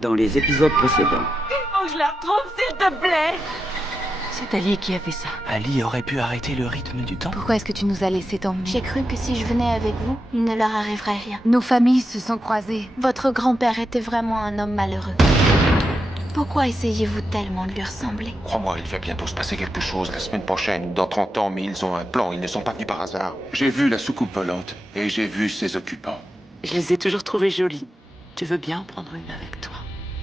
dans les épisodes précédents. Faut que je la retrouve, s'il te plaît. C'est Ali qui a fait ça. Ali aurait pu arrêter le rythme du temps. Pourquoi est-ce que tu nous as laissé t'emmener? J'ai cru que si je venais avec vous, il ne leur arriverait rien. Nos familles se sont croisées. Votre grand-père était vraiment un homme malheureux. Pourquoi essayez-vous tellement de lui ressembler? Crois-moi, il va bientôt se passer quelque chose la semaine prochaine, dans 30 ans, mais ils ont un plan, ils ne sont pas venus par hasard. J'ai vu la soucoupe volante, et j'ai vu ses occupants. Je les ai toujours trouvés jolis. Tu veux bien en prendre une avec toi?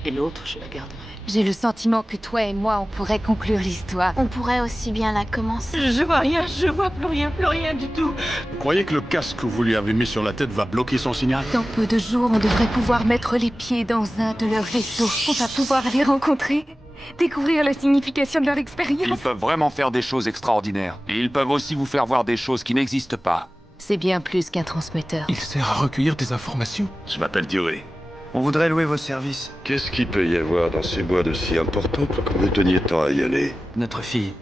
Et l'autre, je la garderai. J'ai le sentiment que toi et moi, on pourrait conclure l'histoire. On pourrait aussi bien la commencer. Je vois rien, je vois plus rien du tout. Vous croyez que le casque que vous lui avez mis sur la tête va bloquer son signal? Dans peu de jours, on devrait pouvoir mettre les pieds dans un de leurs vaisseaux. On va pouvoir les rencontrer, découvrir la signification de leur Ils expérience. peuvent vraiment faire des choses extraordinaires. Et ils peuvent aussi vous faire voir des choses qui n'existent pas. C'est bien plus qu'un transmetteur. Il sert à recueillir des informations. Je m'appelle Thierry. On voudrait louer vos services. Qu'est-ce qu'il peut y avoir dans ces bois de si important pour que vous teniez tant à y aller? Notre fille,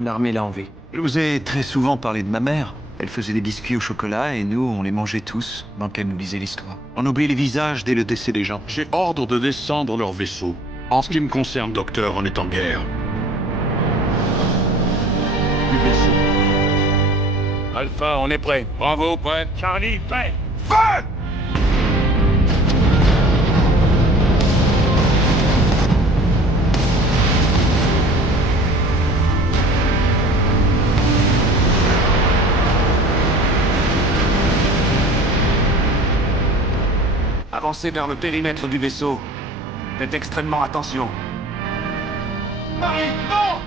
l'armée l'a enlevée. Je vous ai très souvent parlé de ma mère. Elle faisait des biscuits au chocolat et nous, on les mangeait tous, pendant qu'elle nous lisait l'histoire. On oublie les visages dès le décès des gens. J'ai ordre de descendre leur vaisseau. En ce qui me concerne, docteur, on est en guerre. Du vaisseau. Alpha, on est prêt. Bravo, prêt. Charlie, prêt. Avancez vers le périmètre du vaisseau. Faites extrêmement attention. Marie, non!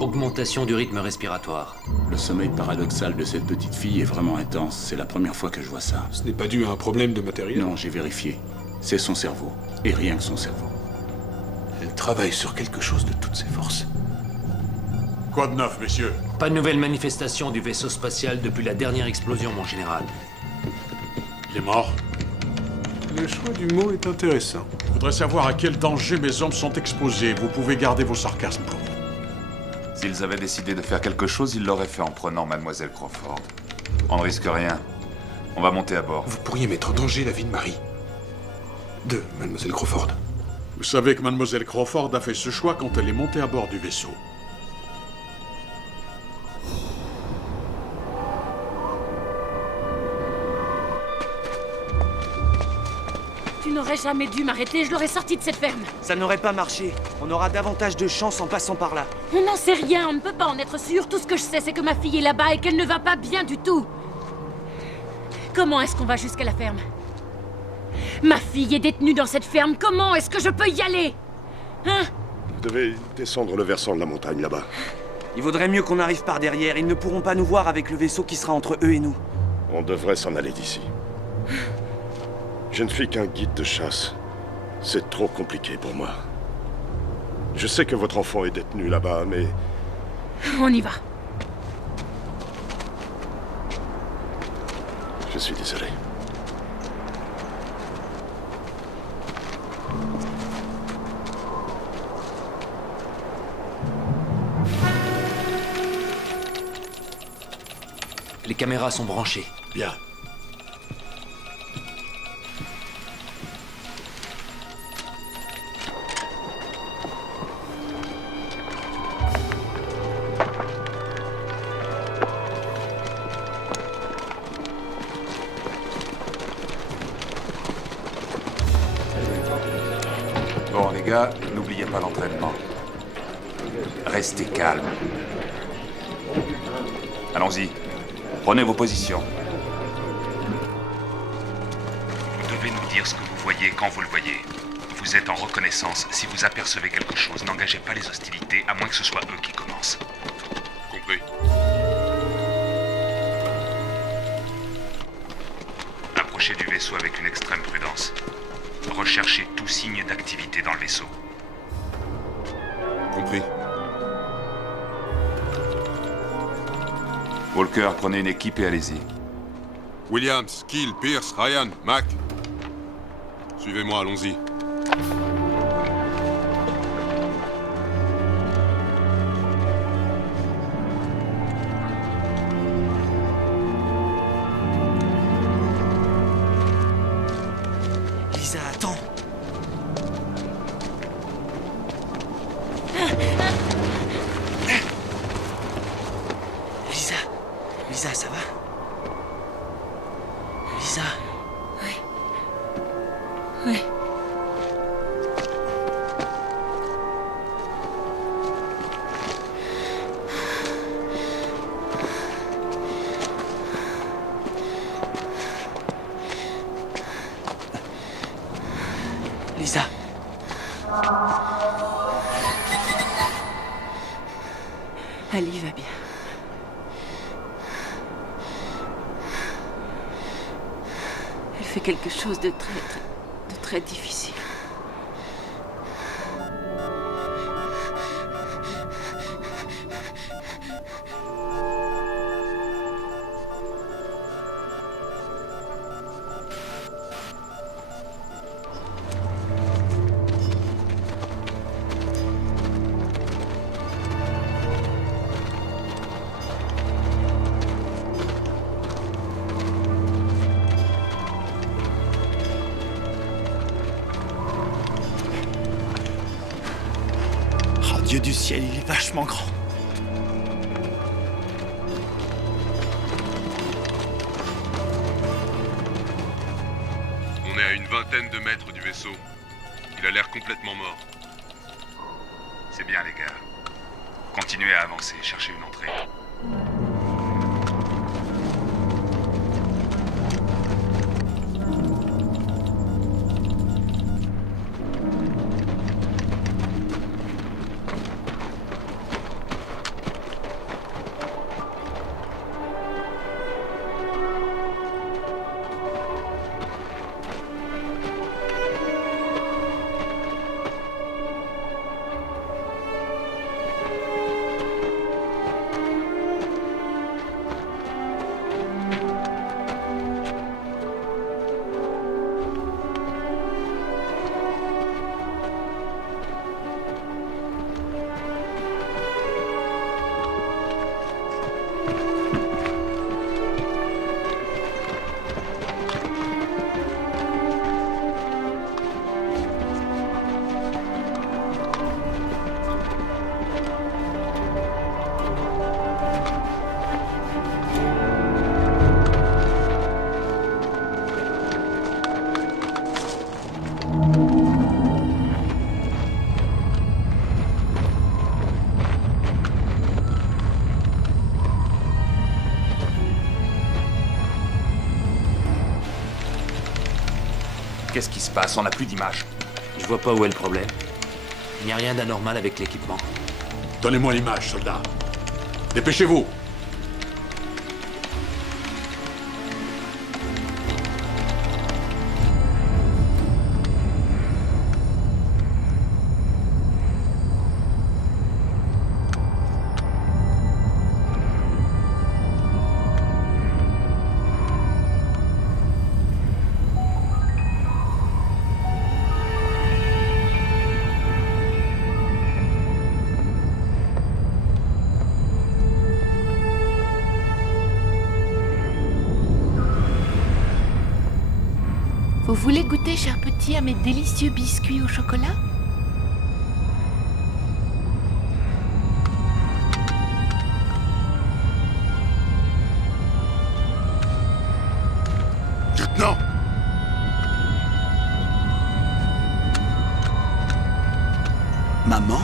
Augmentation du rythme respiratoire. Le sommeil paradoxal de cette petite fille est vraiment intense. C'est la première fois que je vois ça. Ce n'est pas dû à un problème de matériel? Non, j'ai vérifié. C'est son cerveau. Et rien que son cerveau. Elle travaille sur quelque chose de toutes ses forces. Quoi de neuf, messieurs? Pas de nouvelles manifestations du vaisseau spatial depuis la dernière explosion, mon général. Il est mort. Le choix du mot est intéressant. Je voudrais savoir à quel danger mes hommes sont exposés. Vous pouvez garder vos sarcasmes pour vous. S'ils avaient décidé de faire quelque chose, ils l'auraient fait en prenant Mademoiselle Crawford. On ne risque rien. On va monter à bord. Vous pourriez mettre en danger la vie de Marie. De Mademoiselle Crawford. Vous savez que Mademoiselle Crawford a fait ce choix quand elle est montée à bord du vaisseau. Tu n'aurais jamais dû m'arrêter, je l'aurais sorti de cette ferme. Ça n'aurait pas marché. On aura davantage de chance en passant par là. On n'en sait rien, on ne peut pas en être sûr. Tout ce que je sais, c'est que ma fille est là-bas et qu'elle ne va pas bien du tout. Comment est-ce qu'on va jusqu'à la ferme? Ma fille est détenue dans cette ferme, comment est-ce que je peux y aller? Hein? Vous devez descendre le versant de la montagne là-bas. Il vaudrait mieux qu'on arrive par derrière. Ils ne pourront pas nous voir avec le vaisseau qui sera entre eux et nous. On devrait s'en aller d'ici. Je ne suis qu'un guide de chasse. C'est trop compliqué pour moi. Je sais que votre enfant est détenu là-bas, mais... On y va. Je suis désolé. Les caméras sont branchées. Bien. Bon, les gars, n'oubliez pas l'entraînement. Restez calme. Allons-y. Prenez vos positions. Vous devez nous dire ce que vous voyez quand vous le voyez. Vous êtes en reconnaissance. Si vous apercevez quelque chose, n'engagez pas les hostilités, à moins que ce soit eux qui commencent. Compris. Approchez du vaisseau avec une extrême prudence. Recherchez tout signe d'activité dans le vaisseau. Compris. Walker, prenez une équipe et allez-y. Williams, Kill, Pierce, Ryan, Mac. Suivez-moi, allons-y. Lisa, attends. Lisa. Lisa, ça va? Lisa. Oui. Lisa. Ali va bien. Elle fait quelque chose de très difficile. Oh Dieu du ciel, il est vachement grand. On est à une vingtaine de mètres du vaisseau. Il a l'air complètement mort. C'est bien, les gars. Continuez à avancer, cherchez une entrée. Qu'est-ce qui se passe? On n'a plus d'image. Je vois pas où est le problème. Il n'y a rien d'anormal avec l'équipement. Donnez-moi l'image, soldat. Dépêchez-vous. Vous voulez goûter, cher petit, à mes délicieux biscuits au chocolat? Lieutenant! Maman?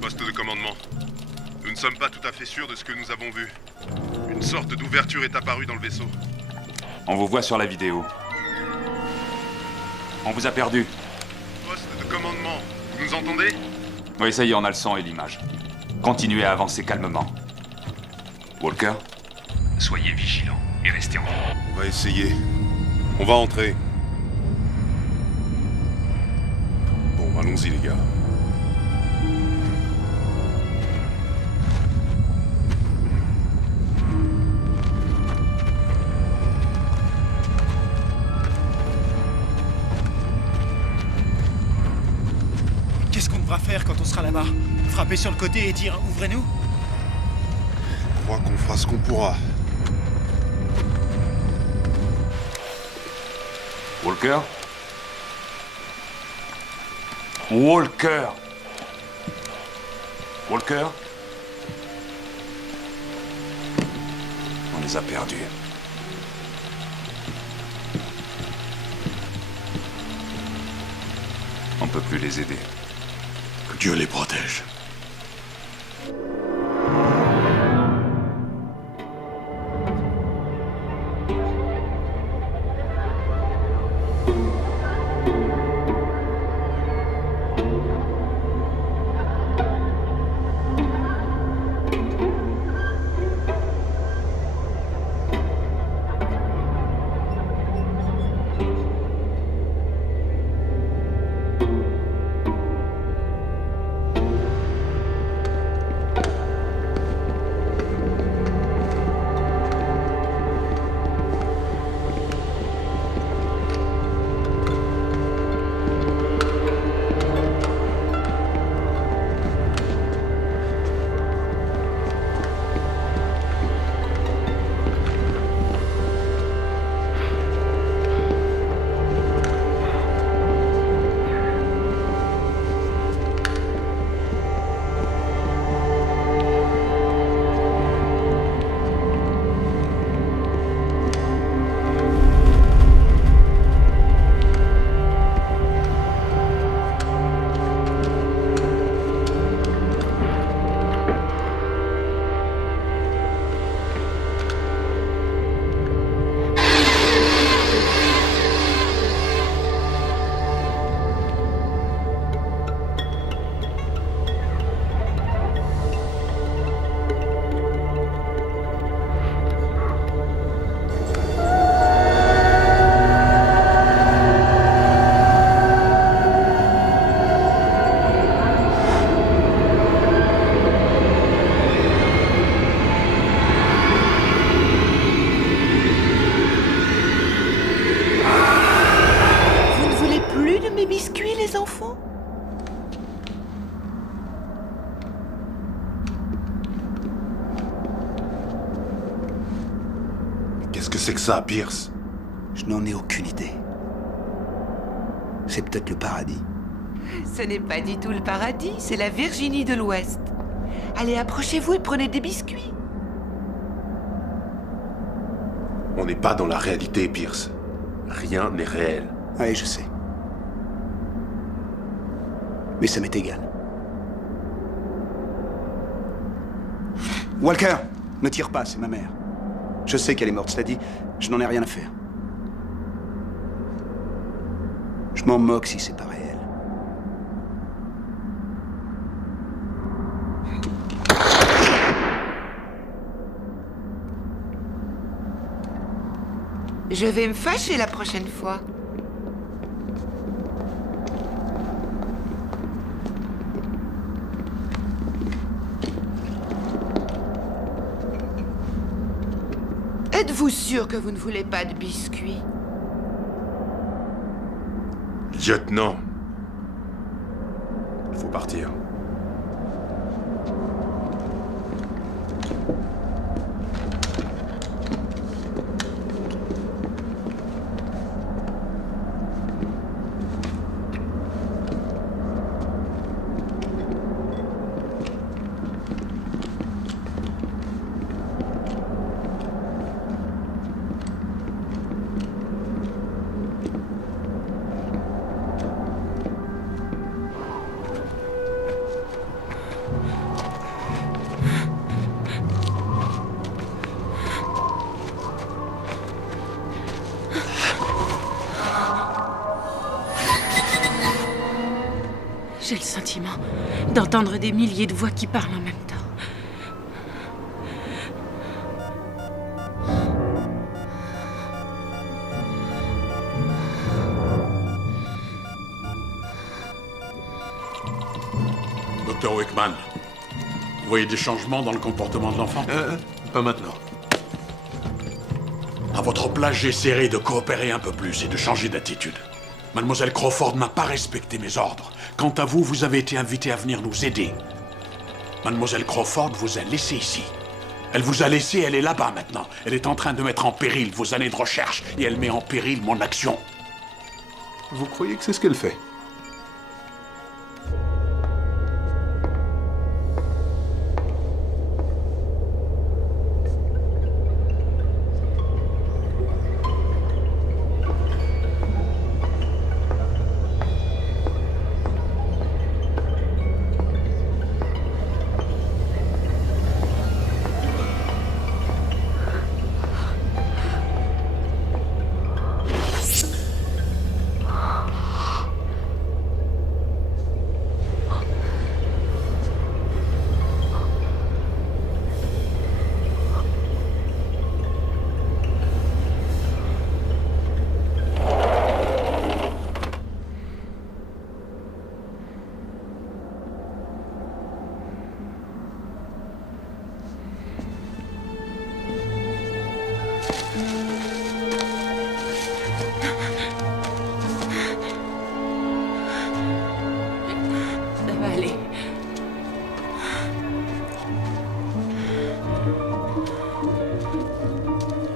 Poste de commandement. Nous ne sommes pas tout à fait sûrs de ce que nous avons vu. Une sorte d'ouverture est apparue dans le vaisseau. On vous voit sur la vidéo. On vous a perdu. Poste de commandement, vous nous entendez? Oui, ça y est, on a le son et l'image. Continuez à avancer calmement. Walker? Soyez vigilants et restez en vie. On va essayer. On va entrer. Bon, allons-y les gars. Qu'est-ce qu'on devra faire quand on sera là-bas? Frapper sur le côté et dire « Ouvrez-nous » Je crois qu'on fera ce qu'on pourra. Walker? Walker? Walker? On les a perdus. On peut plus les aider. Que Dieu les protège. ça, Pierce? Je n'en ai aucune idée. C'est peut-être le paradis. Ce n'est pas du tout le paradis, c'est la Virginie de l'Ouest. Allez, approchez-vous et prenez des biscuits. On n'est pas dans la réalité, Pierce. Rien n'est réel. Oui, je sais. Mais ça m'est égal. Walker, ne tire pas, c'est ma mère. Je sais qu'elle est morte, cela dit, je n'en ai rien à faire. Je m'en moque si c'est pas réel. Je vais me fâcher la prochaine fois. Êtes-vous sûr que vous ne voulez pas de biscuits? Lieutenant. Il faut partir. J'ai le sentiment d'entendre des milliers de voix qui parlent en même temps. Docteur Wickman, vous voyez des changements dans le comportement de l'enfant? Pas maintenant. À votre place, j'essaierai de coopérer un peu plus et de changer d'attitude. Mademoiselle Crawford n'a pas respecté mes ordres. Quant à vous, vous avez été invité à venir nous aider. Mademoiselle Crawford vous a laissé ici. Elle vous a laissé, elle est là-bas maintenant. Elle est en train de mettre en péril vos années de recherche et elle met en péril mon action. Vous croyez que c'est ce qu'elle fait? Ça va aller.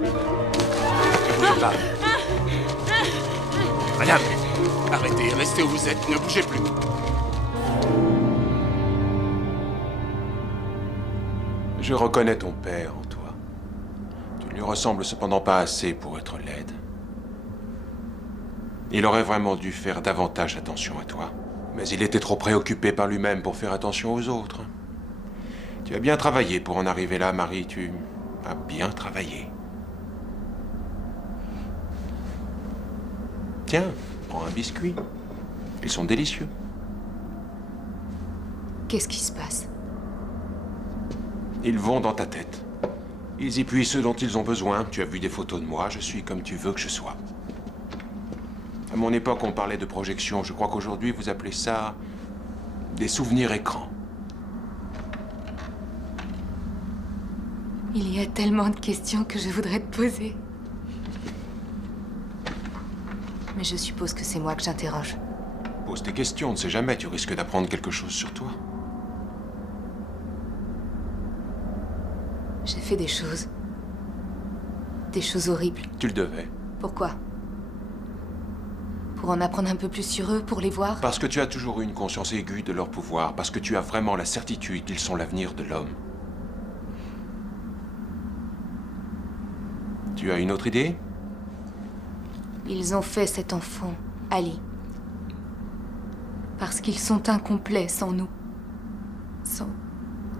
Ne bougez pas. Madame, arrêtez, restez où vous êtes, ne bougez plus. Je reconnais ton père en toi. Tu ne lui ressembles cependant pas assez pour être laide. Il aurait vraiment dû faire davantage attention à toi. Mais il était trop préoccupé par lui-même pour faire attention aux autres. Tu as bien travaillé pour en arriver là, Marie. Tu as bien travaillé. Tiens, prends un biscuit. Ils sont délicieux. Qu'est-ce qui se passe? Ils vont dans ta tête. Ils y puisent ce dont ils ont besoin. Tu as vu des photos de moi, je suis comme tu veux que je sois. À mon époque, on parlait de projection. Je crois qu'aujourd'hui, vous appelez ça des souvenirs écrans. Il y a tellement de questions que je voudrais te poser. Mais je suppose que c'est moi que j'interroge. Pose tes questions, on ne sait jamais, tu risques d'apprendre quelque chose sur toi. J'ai fait des choses des choses horribles. Tu le devais. Pourquoi? Pour en apprendre un peu plus sur eux, pour les voir? Parce que tu as toujours eu une conscience aiguë de leur pouvoir, parce que tu as vraiment la certitude qu'ils sont l'avenir de l'homme. Tu as une autre idée? Ils ont fait cet enfant, Ali. Parce qu'ils sont incomplets sans nous.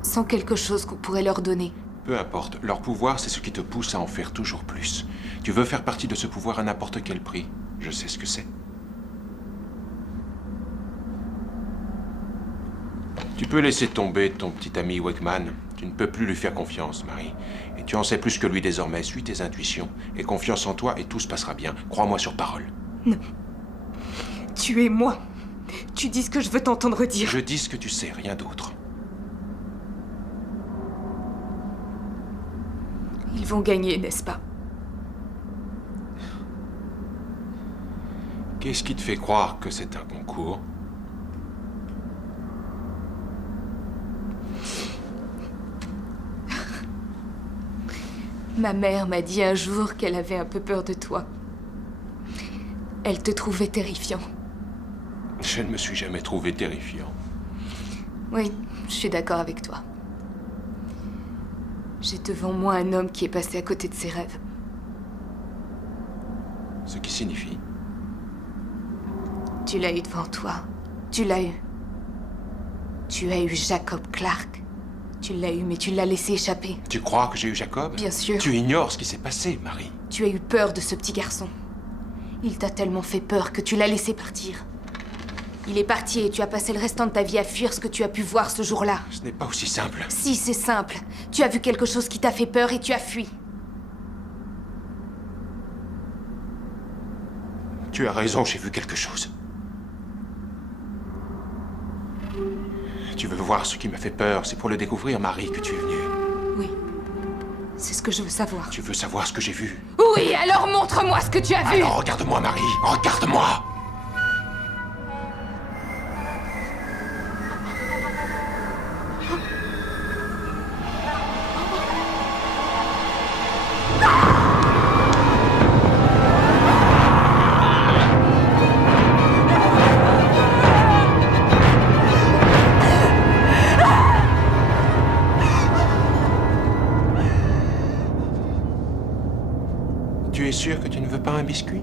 Sans quelque chose qu'on pourrait leur donner. Peu importe, leur pouvoir, c'est ce qui te pousse à en faire toujours plus. Tu veux faire partie de ce pouvoir à n'importe quel prix. Je sais ce que c'est. Tu peux laisser tomber ton petit ami Wegman. Tu ne peux plus lui faire confiance, Marie. Et tu en sais plus que lui désormais. Suis tes intuitions. Aie confiance en toi et tout se passera bien. Crois-moi sur parole. Non. Tu es moi. Tu dis ce que je veux t'entendre dire. Je dis ce que tu sais, rien d'autre. Ils vont gagner, n'est-ce pas? Qu'est-ce qui te fait croire que c'est un concours? Ma mère m'a dit un jour qu'elle avait un peu peur de toi. Elle te trouvait terrifiant. Je ne me suis jamais trouvé terrifiant. Oui, je suis d'accord avec toi. J'ai devant moi un homme qui est passé à côté de ses rêves. Ce qui signifie? Tu l'as eu devant toi. Tu l'as eu. Tu as eu Jacob Clark. Tu l'as eu, mais tu l'as laissé échapper. Tu crois que j'ai eu Jacob? Bien sûr. Tu ignores ce qui s'est passé, Marie. Tu as eu peur de ce petit garçon. Il t'a tellement fait peur que tu l'as laissé partir. Il est parti et tu as passé le restant de ta vie à fuir ce que tu as pu voir ce jour-là. Ce n'est pas aussi simple. Si, c'est simple. Tu as vu quelque chose qui t'a fait peur et tu as fui. Tu as raison, j'ai vu quelque chose. Tu veux voir ce qui m'a fait peur, c'est pour le découvrir, Marie, que tu es venue. Oui. C'est ce que je veux savoir. Tu veux savoir ce que j'ai vu? Oui, alors montre-moi ce que tu as vu. Alors regarde-moi, Marie, regarde-moi. Tu es sûr que tu ne veux pas un biscuit?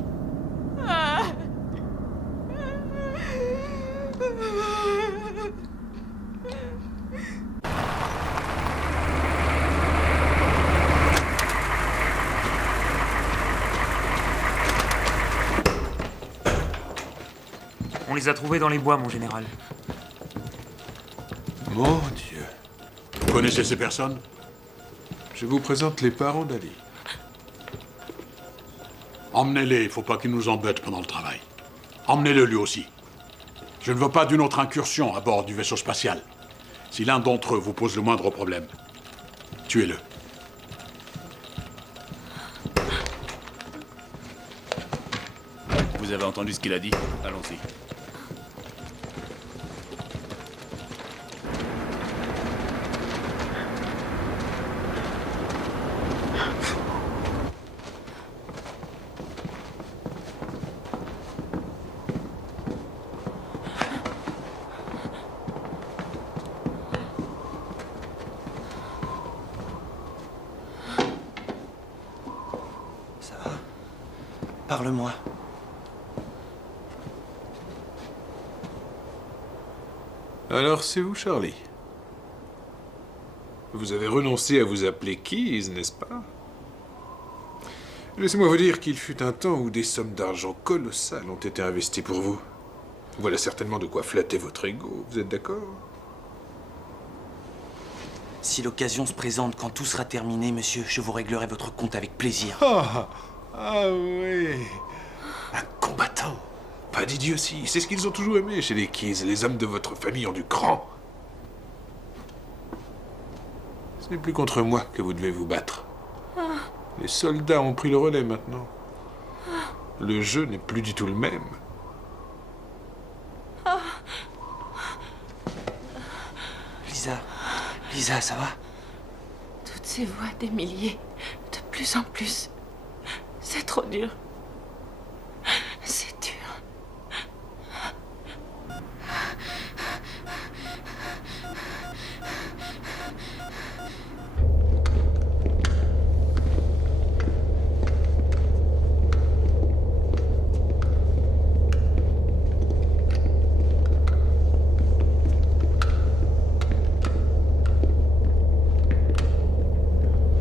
On les a trouvés dans les bois, mon général. Mon Dieu. Vous connaissez ces personnes? Je vous présente les parents d'Ali. Emmenez-les, il faut pas qu'ils nous embêtent pendant le travail. Emmenez-le lui aussi. Je ne veux pas d'une autre incursion à bord du vaisseau spatial. Si l'un d'entre eux vous pose le moindre problème, tuez-le. Vous avez entendu ce qu'il a dit? Allons-y. Ça va? Parle-moi. Alors, c'est vous, Charlie. Vous avez renoncé à vous appeler Keyes, n'est-ce pas? Laissez-moi vous dire qu'il fut un temps où des sommes d'argent colossales ont été investies pour vous. Voilà certainement de quoi flatter votre ego, vous êtes d'accord? Si l'occasion se présente quand tout sera terminé, monsieur, je vous réglerai votre compte avec plaisir. Ah oui. Un combattant. Pas d'idiotie. C'est ce qu'ils ont toujours aimé chez les Keyes. Les hommes de votre famille ont du cran. Ce n'est plus contre moi que vous devez vous battre. Les soldats ont pris le relais maintenant. Le jeu n'est plus du tout le même. Lisa, ça va? Toutes ces voix, des milliers, de plus en plus. C'est trop dur. C'est dur.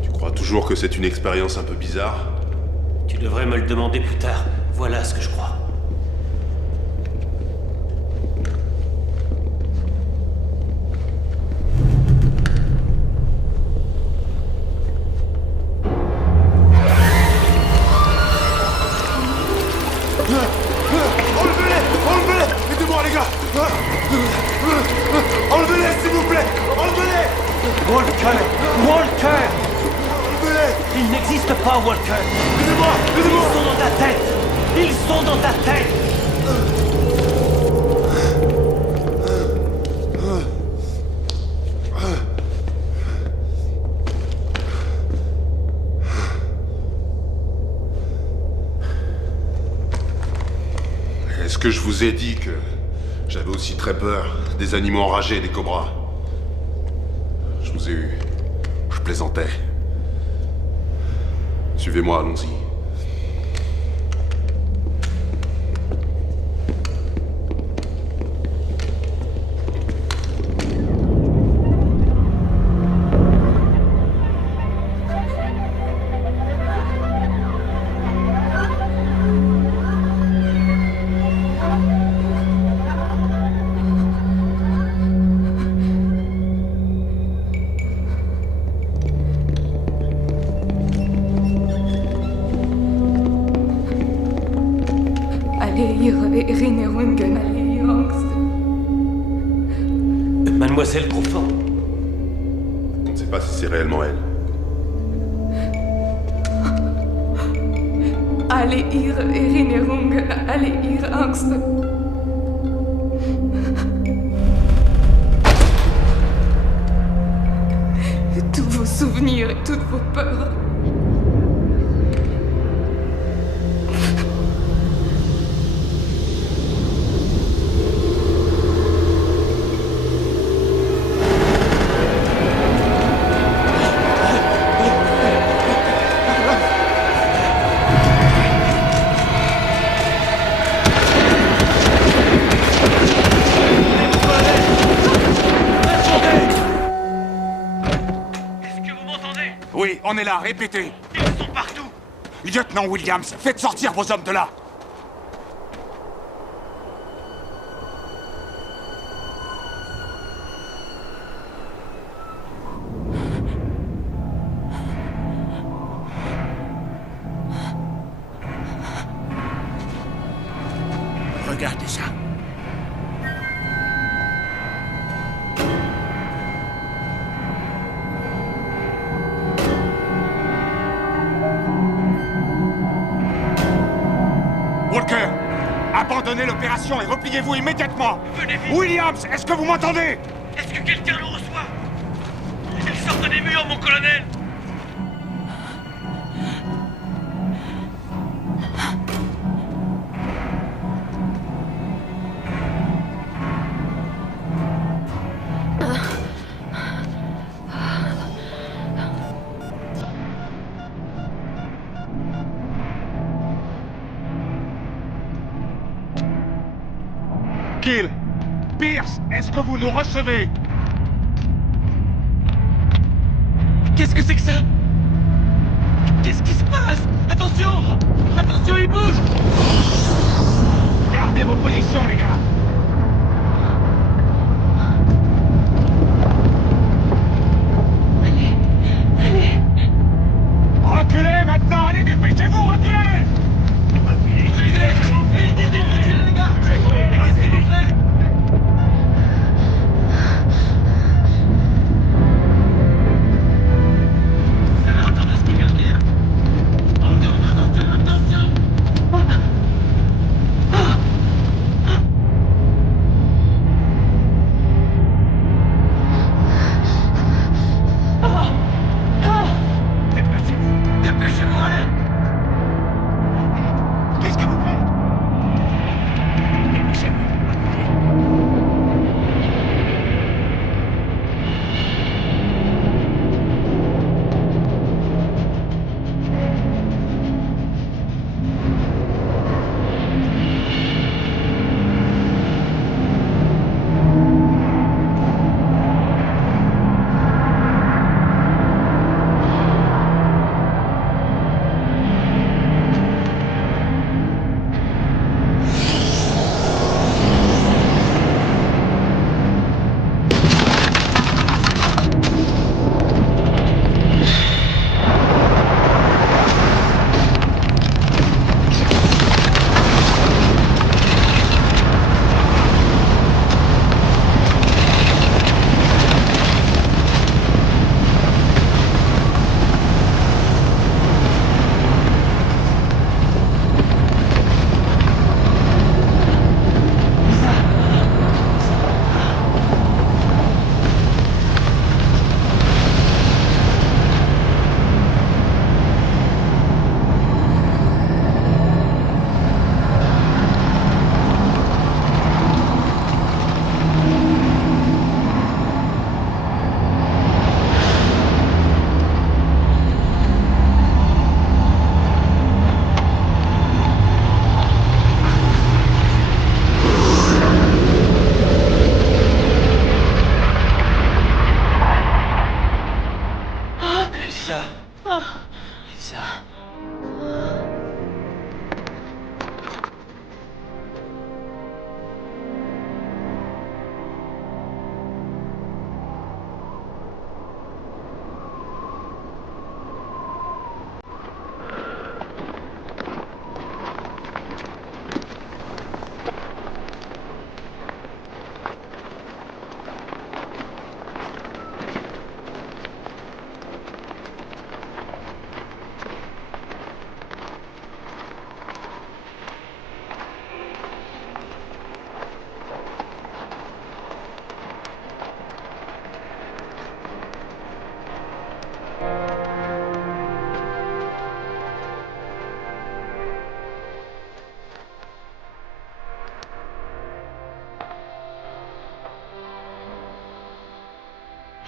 Tu crois toujours que c'est une expérience un peu bizarre? Tu devrais me le demander plus tard. Voilà ce que je crois. Enlevez-les! Aidez-moi, les gars! Enlevez-les, s'il vous plaît! Enlevez-les! Walker! Walker! Enlevez-les! Il n'existe pas, Walker! Aidez-moi! Aidez-moi! Ils sont dans ta tête! Ils sont dans ta tête! Est-ce que je vous ai dit que j'avais aussi très peur des animaux enragés et des cobras? Je vous ai eu. Je plaisantais. Suivez-moi, allons-y. Mademoiselle Crawford. On ne sait pas si c'est réellement elle. Alle ihre Erinnerungen, alle ihre Angst. Tous vos souvenirs et toutes vos peurs. Oui, on est là, répétez. Ils sont partout! Lieutenant Williams, faites sortir vos hommes de là. Regardez ça. Walker, abandonnez l'opération et repliez-vous immédiatement. Venez vite! Williams, est-ce que vous m'entendez? Est-ce que quelqu'un nous reçoit? Ils sortent des murs, mon colonel! Kill, Pierce, est-ce que vous nous recevez? Qu'est-ce que c'est que ça? Qu'est-ce qui se passe? Attention! Attention, il bouge! Gardez vos positions, les gars. Reculez maintenant, allez, dépêchez-vous, reculez!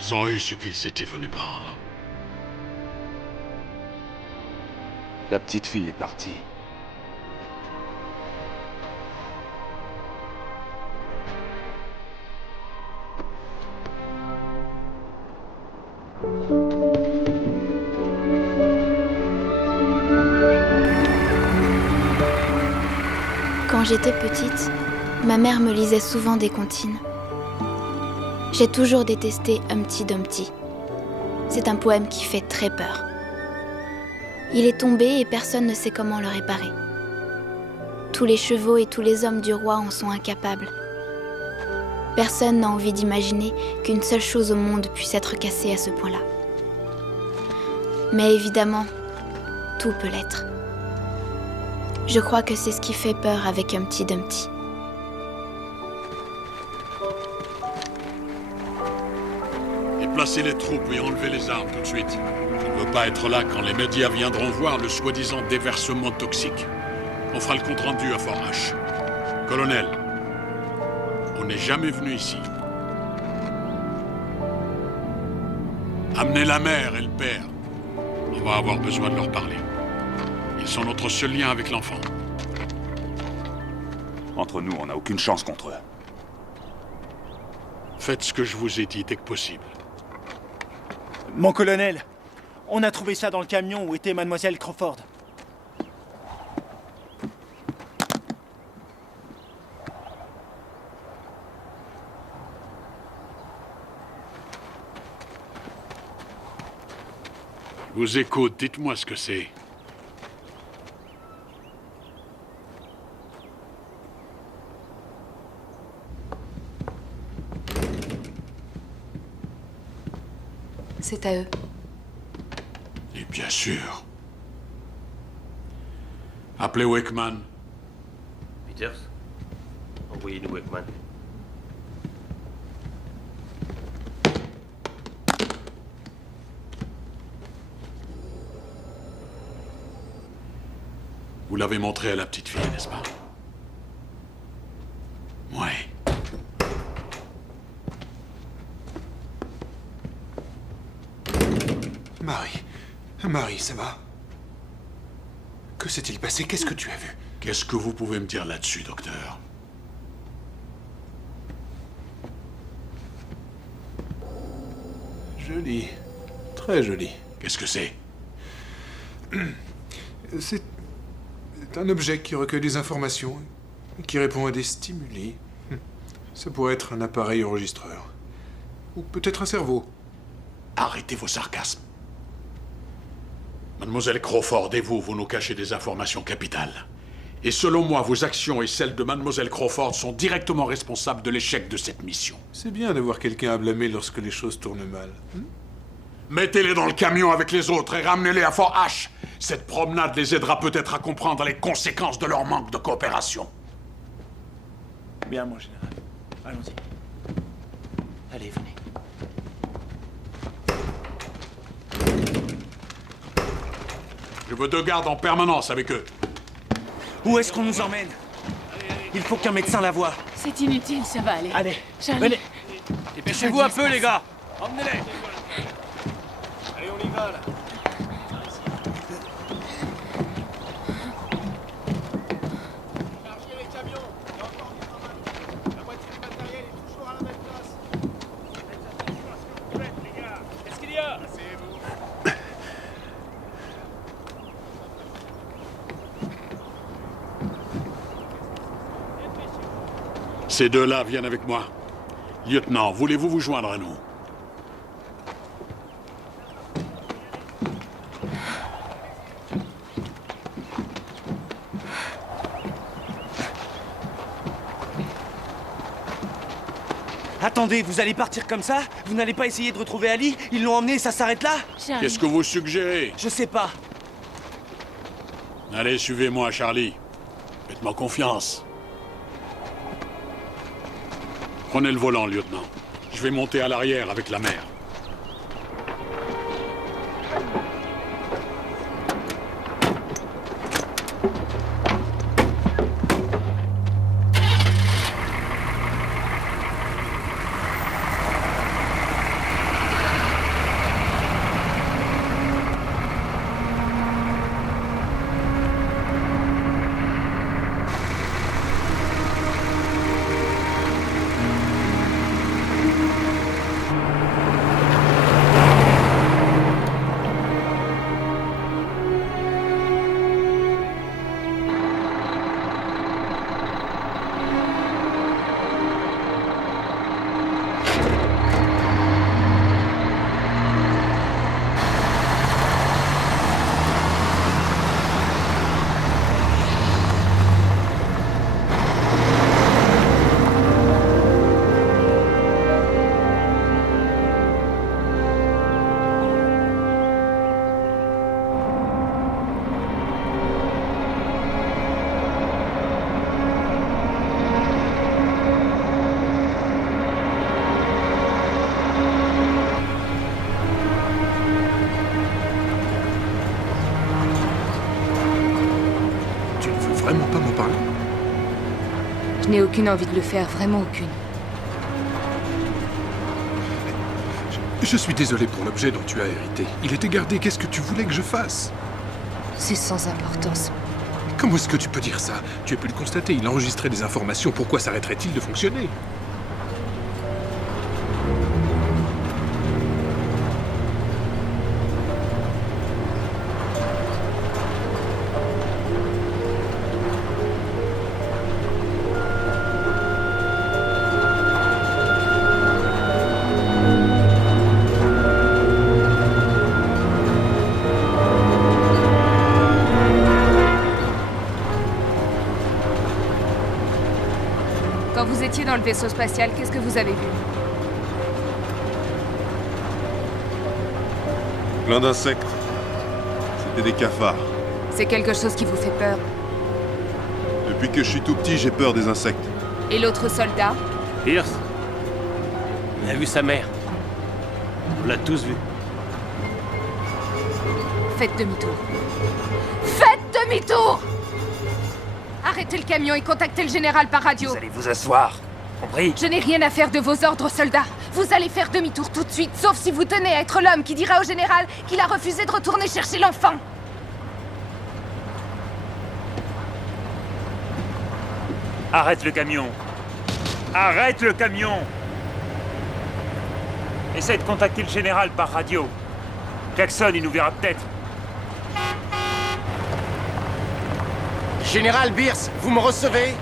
Ils ont eu ce qu'ils étaient venus prendre. La petite fille est partie. Quand j'étais petite, ma mère me lisait souvent des comptines. J'ai toujours détesté Humpty Dumpty. C'est un poème qui fait très peur. Il est tombé et personne ne sait comment le réparer. Tous les chevaux et tous les hommes du roi en sont incapables. Personne n'a envie d'imaginer qu'une seule chose au monde puisse être cassée à ce point-là. Mais évidemment, tout peut l'être. Je crois que c'est ce qui fait peur avec Humpty Dumpty. Déplacez les troupes et enlevez les armes tout de suite. Je ne veux pas être là quand les médias viendront voir le soi-disant déversement toxique. On fera le compte-rendu à Fort H. Colonel, on n'est jamais venu ici. Amenez la mère et le père. On va avoir besoin de leur parler. Ils sont notre seul lien avec l'enfant. Entre nous, on n'a aucune chance contre eux. Faites ce que je vous ai dit dès que possible. Mon colonel, on a trouvé ça dans le camion où était mademoiselle Crawford. Je vous écoute, dites-moi ce que c'est. C'est à eux. Et bien sûr. Appelez Wakeman. Peters, envoyez-nous Wakeman. Vous l'avez montré à la petite fille, n'est-ce pas? Ouais. Marie, ça va? Que s'est-il passé? Qu'est-ce que tu as vu? Qu'est-ce que vous pouvez me dire là-dessus, docteur? Joli. Très joli. Qu'est-ce que c'est? C'est un objet qui recueille des informations et qui répond à des stimuli. Ça pourrait être un appareil enregistreur. Ou peut-être un cerveau. Arrêtez vos sarcasmes. Mademoiselle Crawford et vous nous cachez des informations capitales. Et selon moi, vos actions et celles de Mademoiselle Crawford sont directement responsables de l'échec de cette mission. C'est bien d'avoir quelqu'un à blâmer lorsque les choses tournent mal. Mettez-les dans le camion avec les autres et ramenez-les à Fort H. Cette promenade les aidera peut-être à comprendre les conséquences de leur manque de coopération. Bien, mon général. Allons-y. Allez, venez. Je veux 2 gardes en permanence avec eux. Où est-ce qu'on nous emmène? Il faut qu'un médecin la voie. C'est inutile, ça va aller. Allez, Charlie. venez. Dépêchez-vous un peu, les gars. Emmenez-les. Allez, on y va, là. Chargez les camions. Il y a encore du travail. La moitié du matériel est toujours à la même place. Faites attention à ce que vous faites, les gars. Qu'est-ce qu'il y a? Asseyez-vous. Ces 2-là viennent avec moi. Lieutenant, voulez-vous vous joindre à nous? Attendez, vous allez partir comme ça? Vous n'allez pas essayer de retrouver Ali? Ils l'ont emmené, ça s'arrête là? Qu'est-ce que vous suggérez? Je sais pas. Allez, suivez-moi, Charlie. Faites-moi confiance. Prenez le volant, lieutenant. Je vais monter à l'arrière avec la mère. parler? Je n'ai aucune envie de le faire, vraiment aucune. Je suis désolé pour l'objet dont tu as hérité. Il était gardé, qu'est-ce que tu voulais que je fasse? C'est sans importance. Comment est-ce que tu peux dire ça? Tu as pu le constater, il enregistrait des informations, pourquoi s'arrêterait-il de fonctionner? Quand vous étiez dans le vaisseau spatial, qu'est-ce que vous avez vu? Plein d'insectes. C'était des cafards. C'est quelque chose qui vous fait peur. Depuis que je suis tout petit, j'ai peur des insectes. Et l'autre soldat? Pierce, on a vu sa mère. On l'a tous vu. Faites demi-tour. Faites demi-tour! Arrêtez le camion et contactez le général par radio. Vous allez vous asseoir, compris? Je n'ai rien à faire de vos ordres, soldats. Vous allez faire demi-tour tout de suite, sauf si vous tenez à être l'homme qui dira au général qu'il a refusé de retourner chercher l'enfant. Arrête le camion! Arrête le camion! Essaie de contacter le général par radio. Jackson, il nous verra peut-être. Général Bierce, vous me recevez?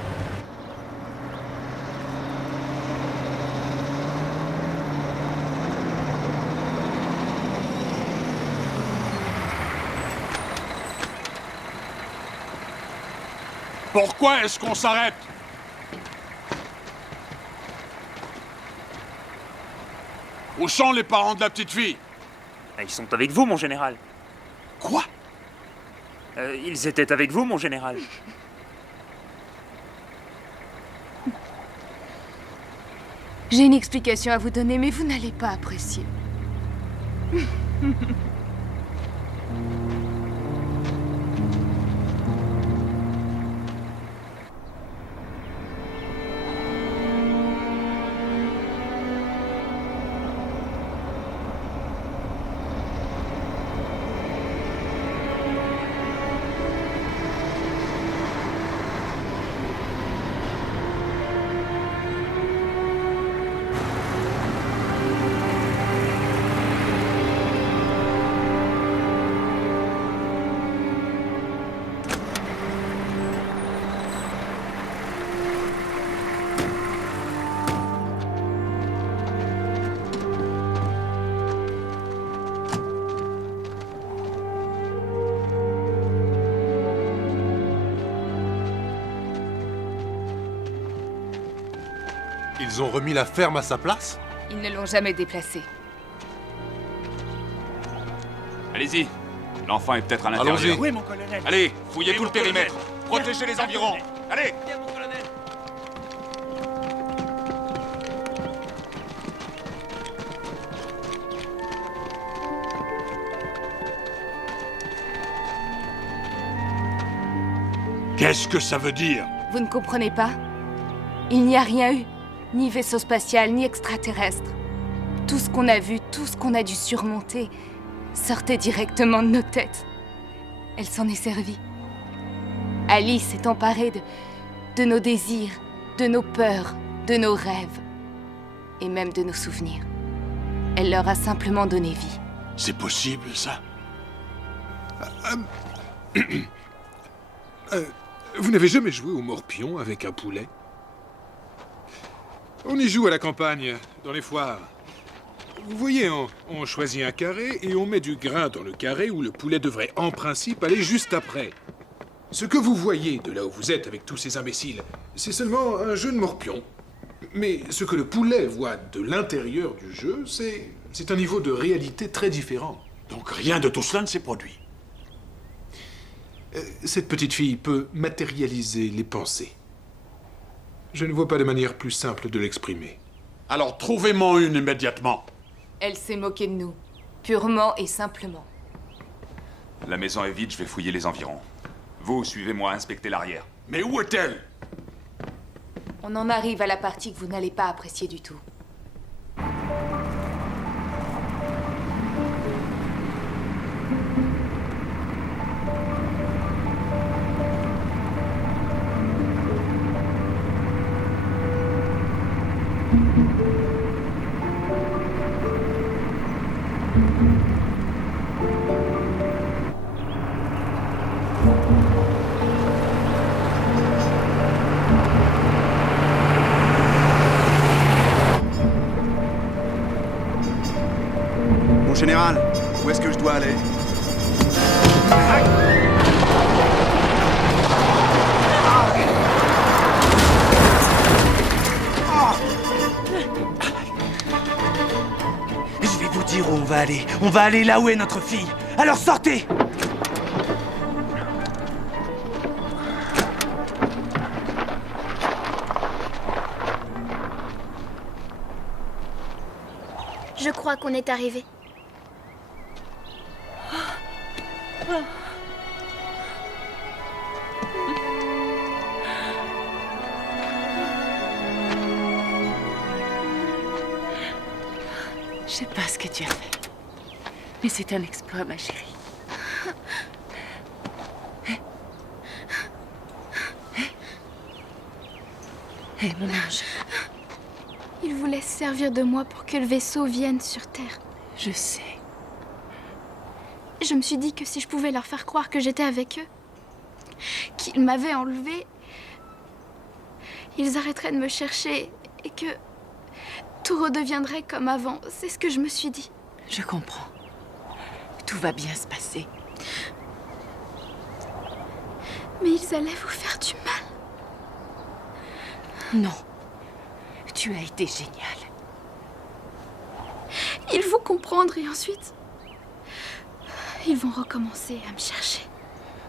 Pourquoi est-ce qu'on s'arrête? Où sont les parents de la petite fille? Ils sont avec vous, mon général. Quoi? Ils étaient avec vous, mon général. J'ai une explication à vous donner, mais vous n'allez pas apprécier. Ils ont remis la ferme à sa place? Ils ne l'ont jamais déplacée. Allez-y. L'enfant est peut-être à l'intérieur. Allons-y. Oui, mon colonel. Allez, fouillez Oui, tout le mon colonel. périmètre. Protégez les environs. Allez. Bien, mon colonel. Qu'est-ce que ça veut dire? Vous ne comprenez pas? Il n'y a rien eu. Ni vaisseau spatial, ni extraterrestre. Tout ce qu'on a vu, tout ce qu'on a dû surmonter, sortait directement de nos têtes. Elle s'en est servie. Alice s'est emparée de nos désirs, de nos peurs, de nos rêves, et même de nos souvenirs. Elle leur a simplement donné vie. C'est possible, ça? Vous n'avez jamais joué au morpion avec un poulet? On y joue à la campagne, dans les foires. Vous voyez, on choisit un carré et on met du grain dans le carré où le poulet devrait en principe aller juste après. Ce que vous voyez de là où vous êtes avec tous ces imbéciles, c'est seulement un jeu de morpion. Mais ce que le poulet voit de l'intérieur du jeu, c'est un niveau de réalité très différent. Donc rien de tout cela ne s'est produit. Cette petite fille peut matérialiser les pensées. Je ne vois pas de manière plus simple de l'exprimer. Alors trouvez-moi une immédiatement. Elle s'est moquée de nous, purement et simplement. La maison est vide, je vais fouiller les environs. Vous, suivez-moi, inspectez l'arrière. Mais où est-elle? On en arrive à la partie que vous n'allez pas apprécier du tout. Mon général, où est-ce que je dois aller? Je vais vous dire où on va aller. On va aller là où est notre fille. Alors sortez! Je crois qu'on est arrivé. Je sais pas ce que tu as fait, mais c'est un exploit, ma chérie. Hé, mon ange. Ils voulaient se servir de moi pour que le vaisseau vienne sur Terre. Je sais. Je me suis dit que si je pouvais leur faire croire que j'étais avec eux, qu'ils m'avaient enlevée, ils arrêteraient de me chercher et que tout redeviendrait comme avant. C'est ce que je me suis dit. Je comprends. Tout va bien se passer. Mais ils allaient vous faire du mal. Non. Tu as été génial. Ils vont comprendre et ensuite, ils vont recommencer à me chercher.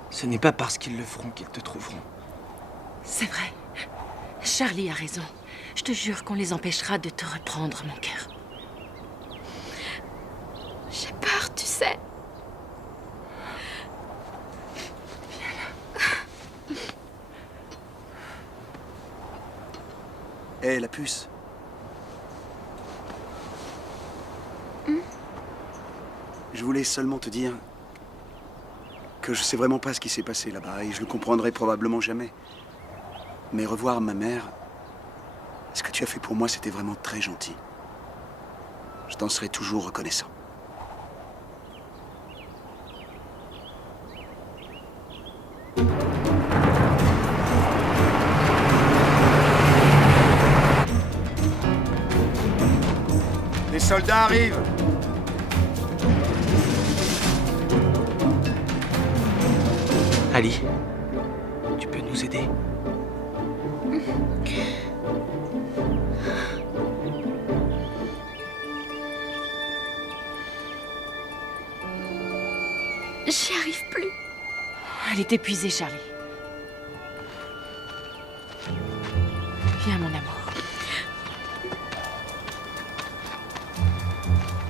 Ce n'est pas parce qu'ils le feront qu'ils te trouveront. C'est vrai. Charlie a raison. Je te jure qu'on les empêchera de te reprendre, mon cœur. J'ai peur, tu sais. Hé, la puce. Je voulais seulement te dire que je sais vraiment pas ce qui s'est passé là-bas et je le comprendrai probablement jamais. Mais revoir ma mère, ce que tu as fait pour moi, c'était vraiment très gentil. Je t'en serai toujours reconnaissant. Les soldats arrivent! Ali, tu peux nous aider? J'y arrive plus. Elle est épuisée, Charlie. Viens, mon amour.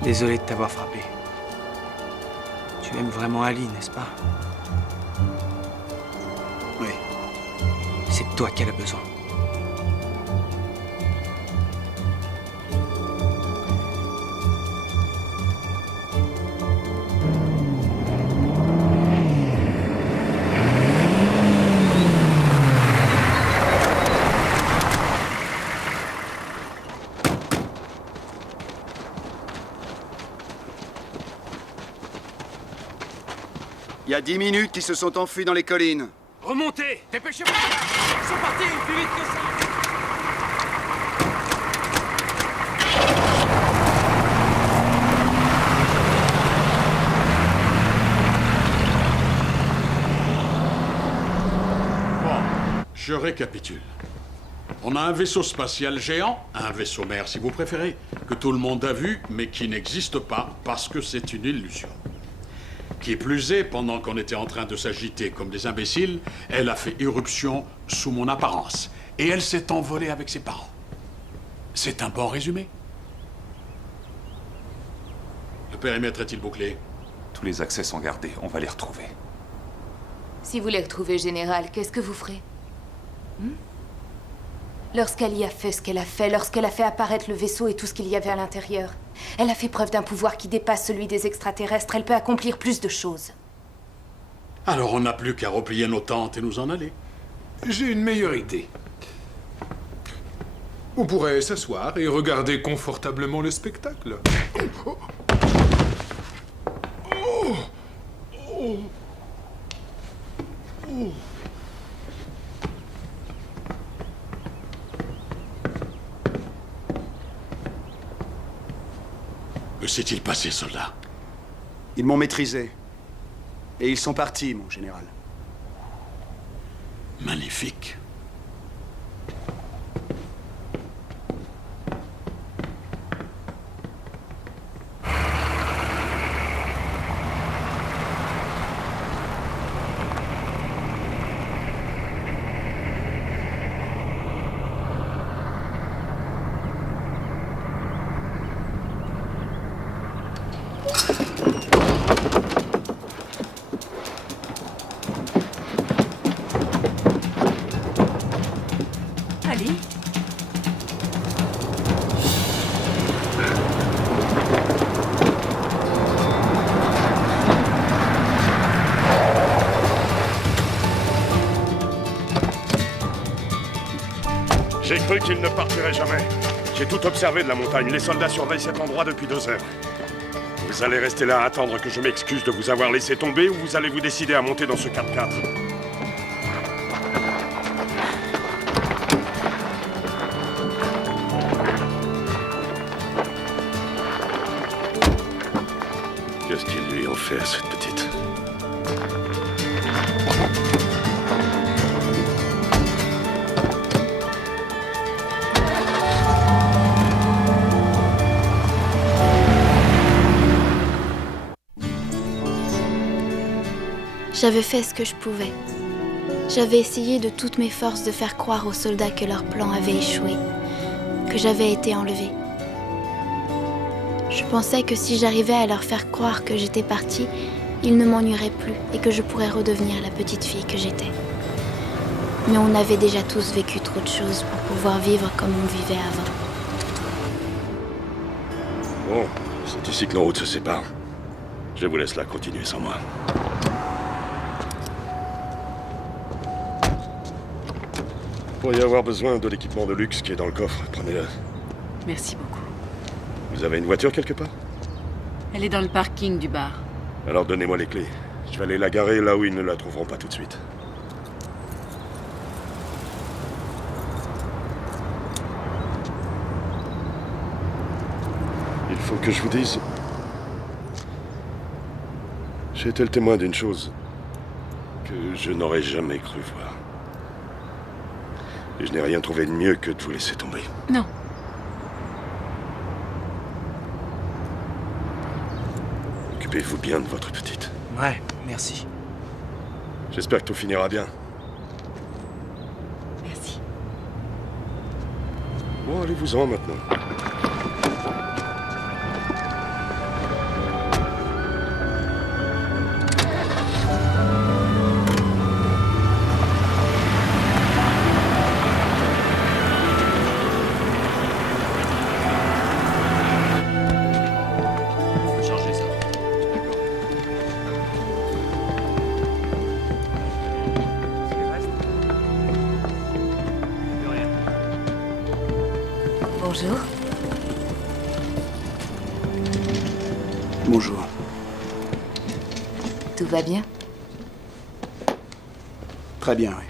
Désolé de t'avoir frappé. Tu aimes vraiment Ali, n'est-ce pas? Oui. C'est de toi qu'elle a besoin. Il y a 10 minutes qu'ils se sont enfuis dans les collines. Remontez! Dépêchez-vous! C'est parti! Plus vite que ça! Bon, je récapitule. On a un vaisseau spatial géant, un vaisseau mère si vous préférez, que tout le monde a vu, mais qui n'existe pas parce que c'est une illusion. Qui plus est, pendant qu'on était en train de s'agiter comme des imbéciles, elle a fait irruption sous mon apparence. Et elle s'est envolée avec ses parents. C'est un bon résumé. Le périmètre est-il bouclé? Tous les accès sont gardés, on va les retrouver. Si vous les retrouvez, général, qu'est-ce que vous ferez? Lorsqu'Ali a fait ce qu'elle a fait, lorsqu'elle a fait apparaître le vaisseau et tout ce qu'il y avait à l'intérieur, elle a fait preuve d'un pouvoir qui dépasse celui des extraterrestres. Elle peut accomplir plus de choses. Alors on n'a plus qu'à replier nos tentes et nous en aller. J'ai une meilleure idée. On pourrait s'asseoir et regarder confortablement le spectacle. Oh. Oh. Oh. Oh. Que s'est-il passé, soldat? Ils m'ont maîtrisé. Et ils sont partis, mon général. Magnifique. Ali? J'ai cru qu'il ne partirait jamais. J'ai tout observé de la montagne. Les soldats surveillent cet endroit depuis 2 heures. Vous allez rester là à attendre que je m'excuse de vous avoir laissé tomber ou vous allez vous décider à monter dans ce 4x4? Qu'est-ce qu'ils lui ont fait à cette petite? J'avais fait ce que je pouvais. J'avais essayé de toutes mes forces de faire croire aux soldats que leur plan avait échoué, que j'avais été enlevée. Je pensais que si j'arrivais à leur faire croire que j'étais partie, ils ne m'ennuieraient plus et que je pourrais redevenir la petite fille que j'étais. Mais on avait déjà tous vécu trop de choses pour pouvoir vivre comme on vivait avant. Bon, c'est ici que nos routes se séparent. Je vous laisse là continuer sans moi. Vous pourriez avoir besoin de l'équipement de luxe qui est dans le coffre. Prenez-le. Merci beaucoup. Vous avez une voiture quelque part? Elle est dans le parking du bar. Alors donnez-moi les clés. Je vais aller la garer là où ils ne la trouveront pas tout de suite. Il faut que je vous dise... J'ai été le témoin d'une chose que je n'aurais jamais cru voir. Et je n'ai rien trouvé de mieux que de vous laisser tomber. Non. Occupez-vous bien de votre petite. Ouais, merci. J'espère que tout finira bien. Merci. Bon, allez-vous-en maintenant. Bonjour. Bonjour. Tout va bien? Très bien, oui.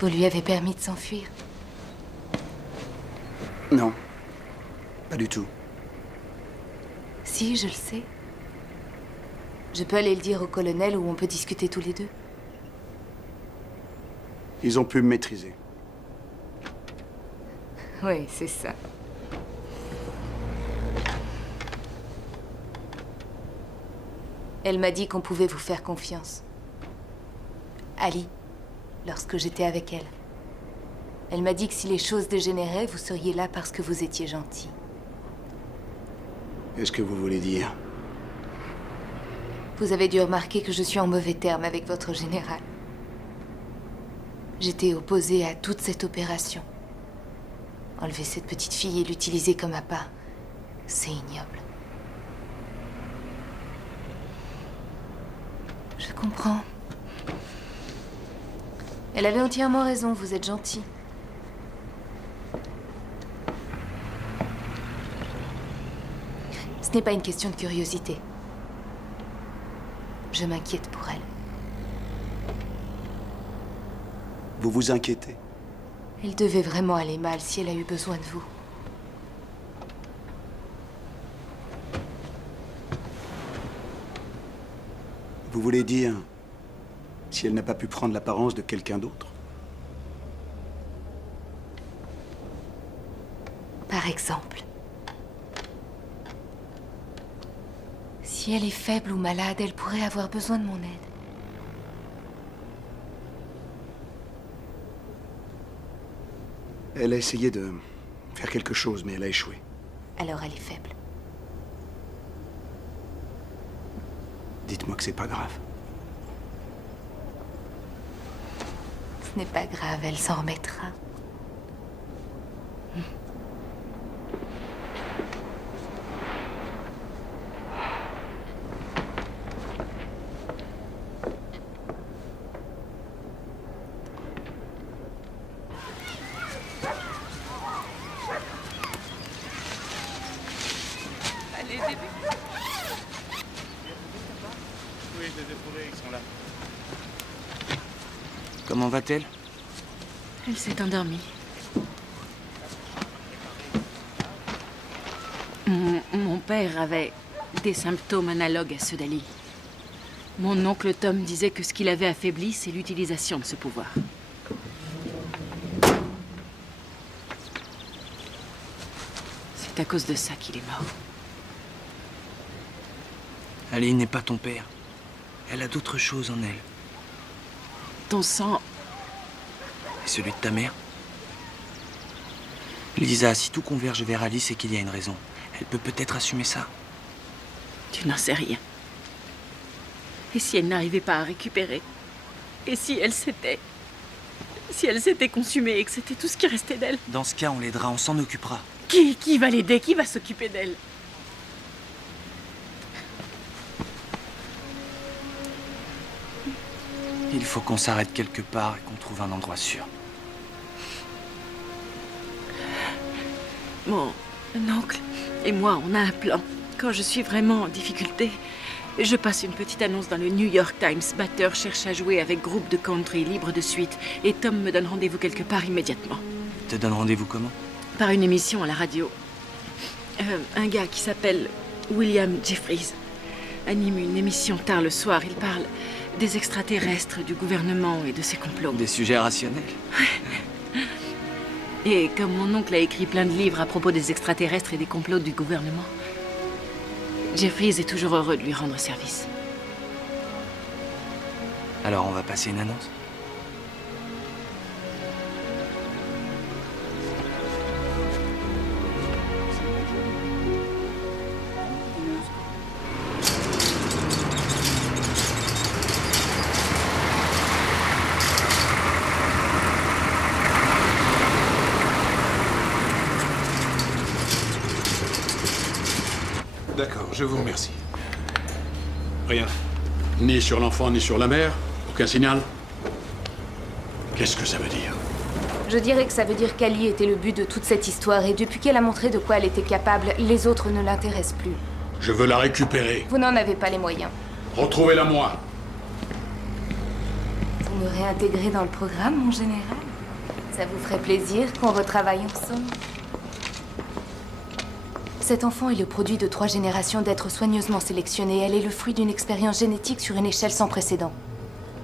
Vous lui avez permis de s'enfuir? Non. Pas du tout. Si, je le sais. Je peux aller le dire au colonel ou on peut discuter tous les deux. Ils ont pu me maîtriser. Oui, c'est ça. Elle m'a dit qu'on pouvait vous faire confiance. Ali, lorsque j'étais avec elle. Elle m'a dit que si les choses dégénéraient, vous seriez là parce que vous étiez gentil. Qu'est-ce que vous voulez dire? Vous avez dû remarquer que je suis en mauvais terme avec votre général. J'étais opposée à toute cette opération. Enlever cette petite fille et l'utiliser comme appât, c'est ignoble. Je comprends. Elle avait entièrement raison, vous êtes gentil. Ce n'est pas une question de curiosité. Je m'inquiète pour elle. Vous vous inquiétez? Elle devait vraiment aller mal si elle a eu besoin de vous. Vous voulez dire si elle n'a pas pu prendre l'apparence de quelqu'un d'autre? Par exemple. Si elle est faible ou malade, elle pourrait avoir besoin de mon aide. Elle a essayé de faire quelque chose, mais elle a échoué. Alors elle est faible. Dites-moi que c'est pas grave. Ce n'est pas grave, elle s'en remettra. Comment va-t-elle? Elle s'est endormie. Mon père avait des symptômes analogues à ceux d'Ali. Mon oncle Tom disait que ce qui l'avait affaibli, c'est l'utilisation de ce pouvoir. C'est à cause de ça qu'il est mort. Ali n'est pas ton père. Elle a d'autres choses en elle. Ton sang... Et celui de ta mère? Lisa, si tout converge vers Ali, c'est qu'il y a une raison. Elle peut peut-être assumer ça. Tu n'en sais rien. Et si elle n'arrivait pas à récupérer? Et si elle s'était... Si elle s'était consumée et que c'était tout ce qui restait d'elle? Dans ce cas, on l'aidera, on s'en occupera. Qui va l'aider? Qui va s'occuper d'elle? Il faut qu'on s'arrête quelque part et qu'on trouve un endroit sûr. Mon oncle et moi, on a un plan. Quand je suis vraiment en difficulté, je passe une petite annonce dans le New York Times. Batteur cherche à jouer avec groupe de country libre de suite. Et Tom me donne rendez-vous quelque part immédiatement. Te donne rendez-vous comment? Par une émission à la radio. Un gars qui s'appelle William Jeffries anime une émission tard le soir. Il parle des extraterrestres, du gouvernement et de ses complots. Des sujets rationnels. Et comme mon oncle a écrit plein de livres à propos des extraterrestres et des complots du gouvernement, Jeffries est toujours heureux de lui rendre service. Alors on va passer une annonce? D'accord, je vous remercie. Rien. Ni sur l'enfant, ni sur la mère? Aucun signal? Qu'est-ce que ça veut dire? Je dirais que ça veut dire qu'Ali était le but de toute cette histoire et depuis qu'elle a montré de quoi elle était capable, les autres ne l'intéressent plus. Je veux la récupérer. Vous n'en avez pas les moyens. Retrouvez-la moi. Vous me réintégrez dans le programme, mon général? Ça vous ferait plaisir qu'on retravaille ensemble? Cet enfant est le produit de 3 générations d'êtres soigneusement sélectionnés. Elle est le fruit d'une expérience génétique sur une échelle sans précédent.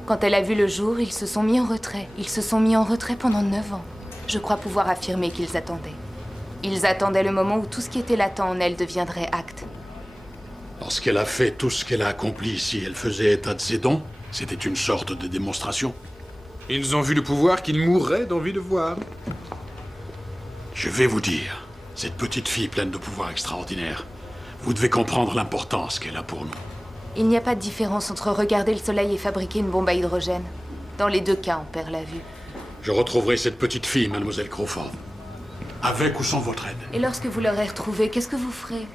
Quand elle a vu le jour, ils se sont mis en retrait. Ils se sont mis en retrait pendant 9 ans. Je crois pouvoir affirmer qu'ils attendaient. Ils attendaient le moment où tout ce qui était latent en elle deviendrait acte. Lorsqu'elle a fait tout ce qu'elle a accompli ici, elle faisait état de ses dons? C'était une sorte de démonstration? Ils ont vu le pouvoir qu'ils mourraient d'envie de voir. Je vais vous dire, cette petite fille pleine de pouvoirs extraordinaires, vous devez comprendre l'importance qu'elle a pour nous. Il n'y a pas de différence entre regarder le soleil et fabriquer une bombe à hydrogène. Dans les deux cas, on perd la vue. Je retrouverai cette petite fille, mademoiselle Crawford. Avec ou sans votre aide. Et lorsque vous l'aurez retrouvée, qu'est-ce que vous ferez?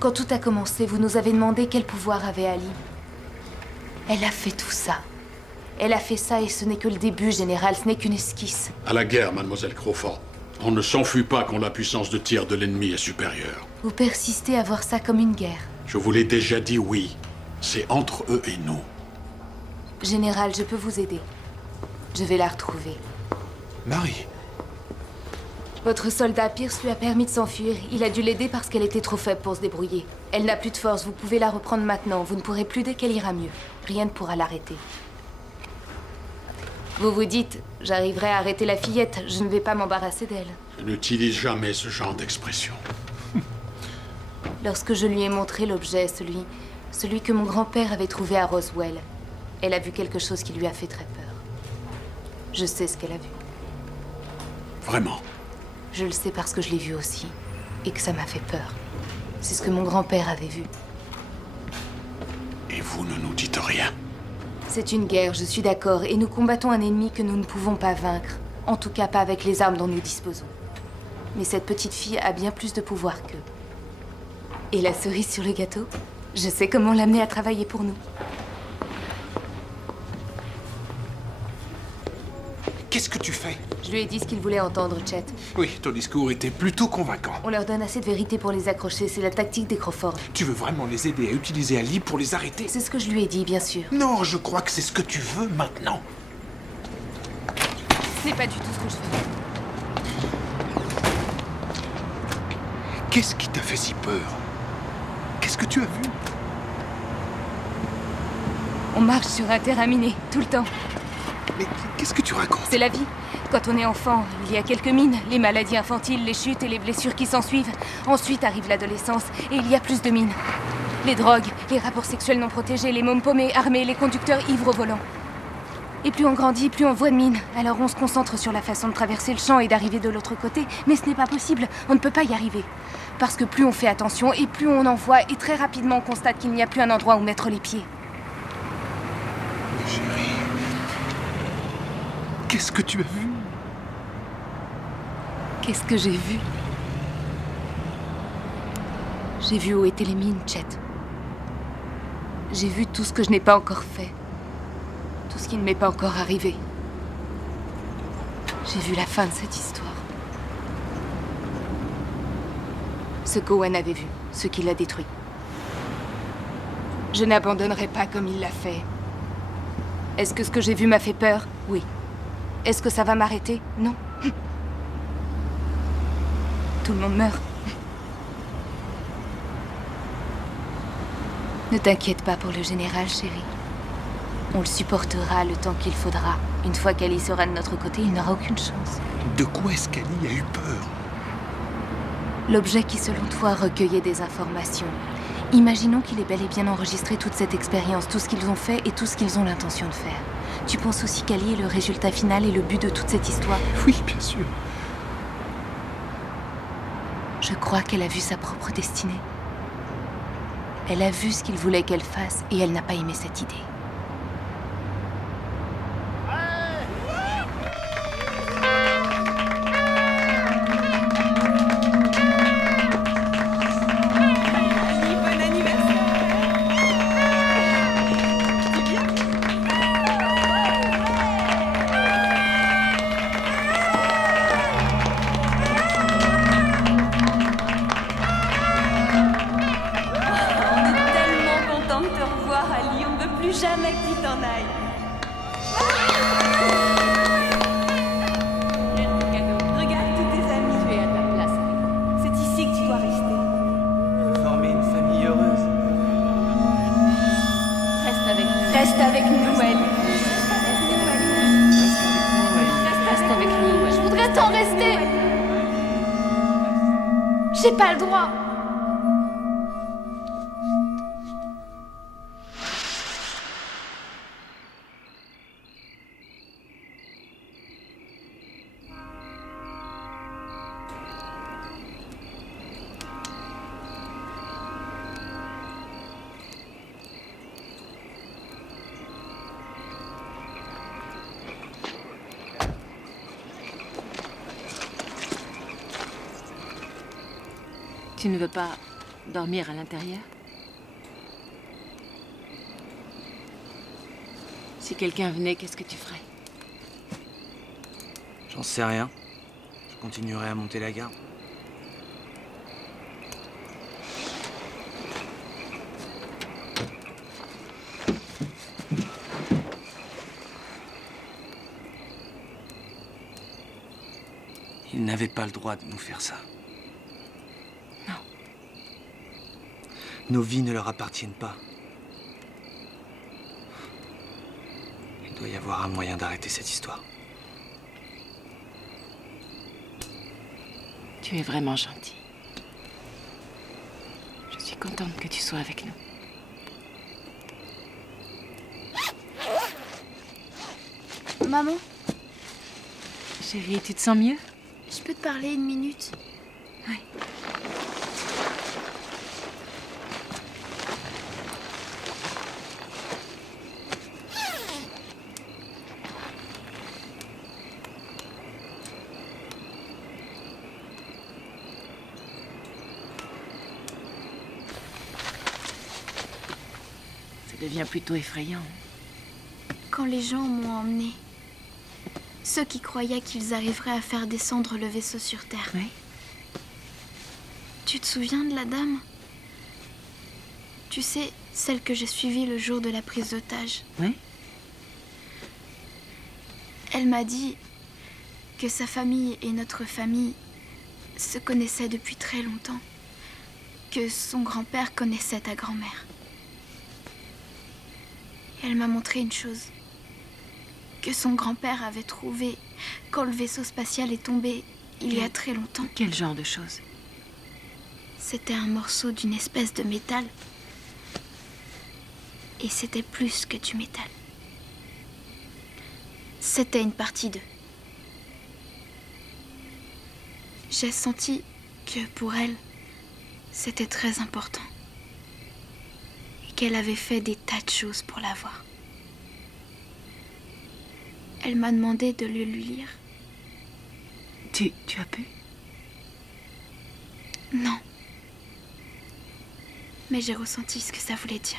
Quand tout a commencé, vous nous avez demandé quel pouvoir avait Ali. Elle a fait tout ça. Elle a fait ça et ce n'est que le début, Général, ce n'est qu'une esquisse. À la guerre, mademoiselle Crawford. On ne s'enfuit pas quand la puissance de tir de l'ennemi est supérieure. Vous persistez à voir ça comme une guerre. Je vous l'ai déjà dit, oui. C'est entre eux et nous. Général, je peux vous aider. Je vais la retrouver. Marie. Votre soldat Pierce lui a permis de s'enfuir. Il a dû l'aider parce qu'elle était trop faible pour se débrouiller. Elle n'a plus de force, vous pouvez la reprendre maintenant. Vous ne pourrez plus dès qu'elle ira mieux. Rien ne pourra l'arrêter. Vous vous dites, j'arriverai à arrêter la fillette, je ne vais pas m'embarrasser d'elle. Je n'utilise jamais ce genre d'expression. Lorsque je lui ai montré l'objet, celui que mon grand-père avait trouvé à Roswell, elle a vu quelque chose qui lui a fait très peur. Je sais ce qu'elle a vu. Vraiment? Je le sais parce que je l'ai vu aussi. Et que ça m'a fait peur. C'est ce que mon grand-père avait vu. Et vous ne nous dites rien? C'est une guerre, je suis d'accord, et nous combattons un ennemi que nous ne pouvons pas vaincre. En tout cas, pas avec les armes dont nous disposons. Mais cette petite fille a bien plus de pouvoir qu'eux. Et la cerise sur le gâteau? Je sais comment l'amener à travailler pour nous. Qu'est-ce que tu fais? Je lui ai dit ce qu'il voulait entendre, Chet. Oui, ton discours était plutôt convaincant. On leur donne assez de vérité pour les accrocher, c'est la tactique des Crawford. Tu veux vraiment les aider à utiliser Ali pour les arrêter? C'est ce que je lui ai dit, bien sûr. Non, je crois que c'est ce que tu veux maintenant. Ce n'est pas du tout ce que je fais. Qu'est-ce qui t'a fait si peur? Qu'est-ce que tu as vu? On marche sur un terrain miné, tout le temps. Mais qu'est-ce que tu racontes? C'est la vie. Quand on est enfant, il y a quelques mines, les maladies infantiles, les chutes et les blessures qui s'ensuivent. Ensuite arrive l'adolescence et il y a plus de mines. Les drogues, les rapports sexuels non protégés, les mômes paumés, armés, les conducteurs ivres au volant. Et plus on grandit, plus on voit de mines. Alors on se concentre sur la façon de traverser le champ et d'arriver de l'autre côté. Mais ce n'est pas possible, on ne peut pas y arriver. Parce que plus on fait attention et plus on en voit, et très rapidement on constate qu'il n'y a plus un endroit où mettre les pieds. Mais chérie, qu'est-ce que tu as vu? Qu'est-ce que j'ai vu? J'ai vu où étaient les mines, Chet. J'ai vu tout ce que je n'ai pas encore fait. Tout ce qui ne m'est pas encore arrivé. J'ai vu la fin de cette histoire. Ce qu'Owen avait vu, ce qui l'a détruit. Je n'abandonnerai pas comme il l'a fait. Est-ce que ce que j'ai vu m'a fait peur? Oui. Est-ce que ça va m'arrêter? Non. Tout le monde meurt. Ne t'inquiète pas pour le général, chérie. On le supportera le temps qu'il faudra. Une fois qu'Ali sera de notre côté, il n'aura aucune chance. De quoi est-ce qu'Ali a eu peur? L'objet qui, selon toi, recueillait des informations. Imaginons qu'il ait bel et bien enregistré toute cette expérience, tout ce qu'ils ont fait et tout ce qu'ils ont l'intention de faire. Tu penses aussi qu'Ali est le résultat final et le but de toute cette histoire? Oui, bien sûr. Je crois qu'elle a vu sa propre destinée. Elle a vu ce qu'il voulait qu'elle fasse et elle n'a pas aimé cette idée. J'ai pas le droit. Tu ne veux pas dormir à l'intérieur? Si quelqu'un venait, qu'est-ce que tu ferais? J'en sais rien. Je continuerai à monter la garde. Ils n'avaient pas le droit de nous faire ça. Non. Nos vies ne leur appartiennent pas. Il doit y avoir un moyen d'arrêter cette histoire. Tu es vraiment gentil. Je suis contente que tu sois avec nous. Maman, Chérie, tu te sens mieux? je peux te parler une minute? Oui. Ça devient plutôt effrayant. Quand les gens m'ont emmené, ceux qui croyaient qu'ils arriveraient à faire descendre le vaisseau sur Terre. Oui. Tu te souviens de la dame? Tu sais, celle que j'ai suivie le jour de la prise d'otage. Oui. Elle m'a dit que sa famille et notre famille se connaissaient depuis très longtemps. Que son grand-père connaissait ta grand-mère. Et elle m'a montré une chose. Que son grand-père avait trouvé quand le vaisseau spatial est tombé il y a très longtemps. Quel genre de choses? C'était un morceau d'une espèce de métal. Et c'était plus que du métal. C'était une partie d'eux. J'ai senti que pour elle, c'était très important. Et qu'elle avait fait des tas de choses pour l'avoir. Elle m'a demandé de le lui lire. Tu as pu? Non. Mais j'ai ressenti ce que ça voulait dire.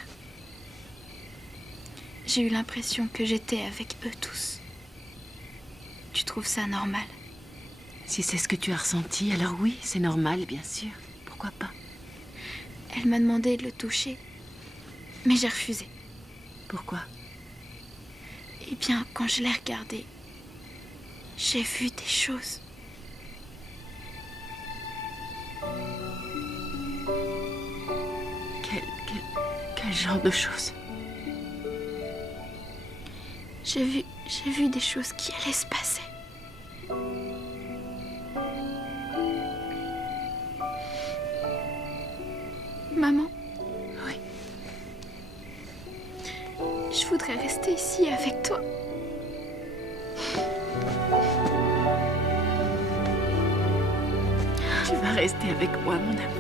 J'ai eu l'impression que j'étais avec eux tous. Tu trouves ça normal? Si c'est ce que tu as ressenti, alors oui, c'est normal, bien sûr. Pourquoi pas? Elle m'a demandé de le toucher. Mais j'ai refusé. Pourquoi? Eh bien, quand je l'ai regardé, j'ai vu des choses. Quel genre de choses? J'ai vu des choses qui allaient se passer. Maman? Oui. Je voudrais rester ici avec toi. Tu vas rester avec moi, mon amour.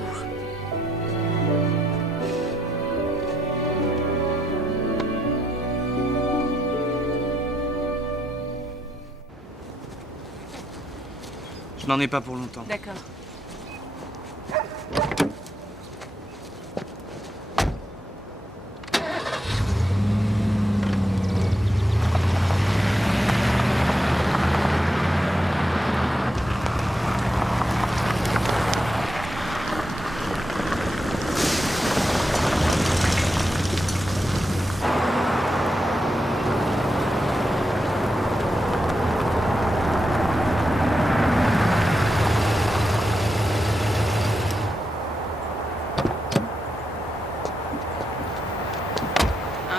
Je n'en ai pas pour longtemps. D'accord.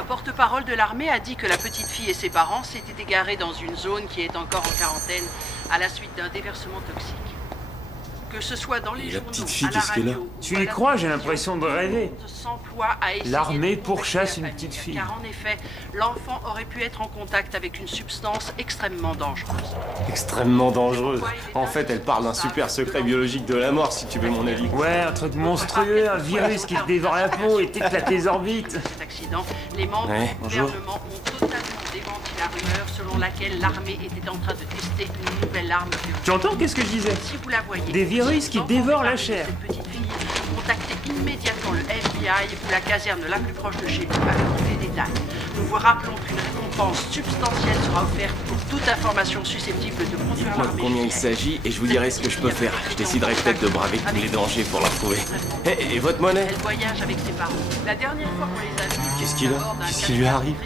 porte-parole de l'armée a dit que la petite fille et ses parents s'étaient égarés dans une zone qui est encore en quarantaine à la suite d'un déversement toxique. Que ce soit dans les journaux, à la radio, Tu y crois, j'ai l'impression de rêver. L'armée pourchasse une petite fille. Car en effet, l'enfant aurait pu être en contact avec une substance extrêmement dangereuse. Extrêmement dangereuse. En fait, elle parle d'un super secret biologique de la mort, si tu veux mon avis. Ouais, un truc monstrueux, un virus qui te dévore la peau et t'éclate les orbites. Cet accident, les membres du gouvernement ont totalement démenti la rumeur selon laquelle l'armée était en train de tester une nouvelle arme biologique. Tu entends qu'est-ce que je disais? Si vous la voyez, des virus qui dévorent la chair. Cette petite fille contactez immédiatement le FBI ou la caserne la plus proche de chez vous avec tous les détails. Nous vous rappelons qu'une récompense substantielle sera offerte pour toute information susceptible de conduire Dites-moi de combien il s'agit et je vous dirai ce que je peux faire. Je déciderai peut-être de braver tous les dangers pour la retrouver. Et votre monnaie? Elle voyage avec ses parents. La dernière fois qu'on les a vus, Qu'est-ce qu'il a? Qu'est-ce qui lui arrive?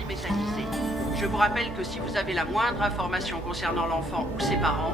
Je vous rappelle que si vous avez la moindre information concernant l'enfant ou ses parents,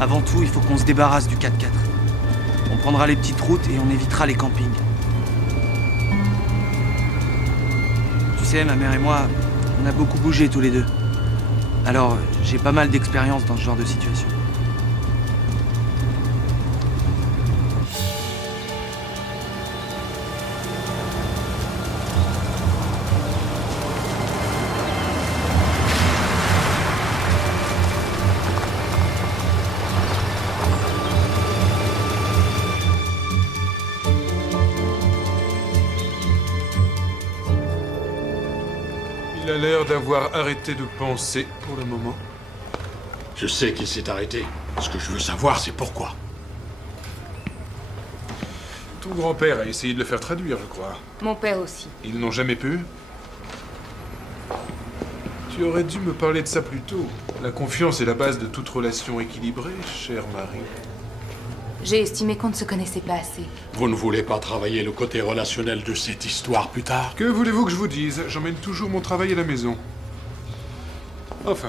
Avant tout, il faut qu'on se débarrasse du 4x4. On prendra les petites routes et on évitera les campings. Tu sais, ma mère et moi, on a beaucoup bougé tous les deux. Alors, j'ai pas mal d'expérience dans ce genre de situation. Il a l'air d'avoir arrêté de penser pour le moment. Je sais qu'il s'est arrêté. Ce que je veux savoir, c'est pourquoi. Ton grand-père a essayé de le faire traduire, je crois. Mon père aussi. Ils n'ont jamais pu. Tu aurais dû me parler de ça plus tôt. La confiance est la base de toute relation équilibrée, chère Marie. J'ai estimé qu'on ne se connaissait pas assez. Vous ne voulez pas travailler le côté relationnel de cette histoire plus tard? Que voulez-vous que je vous dise? J'emmène toujours mon travail à la maison. Enfin,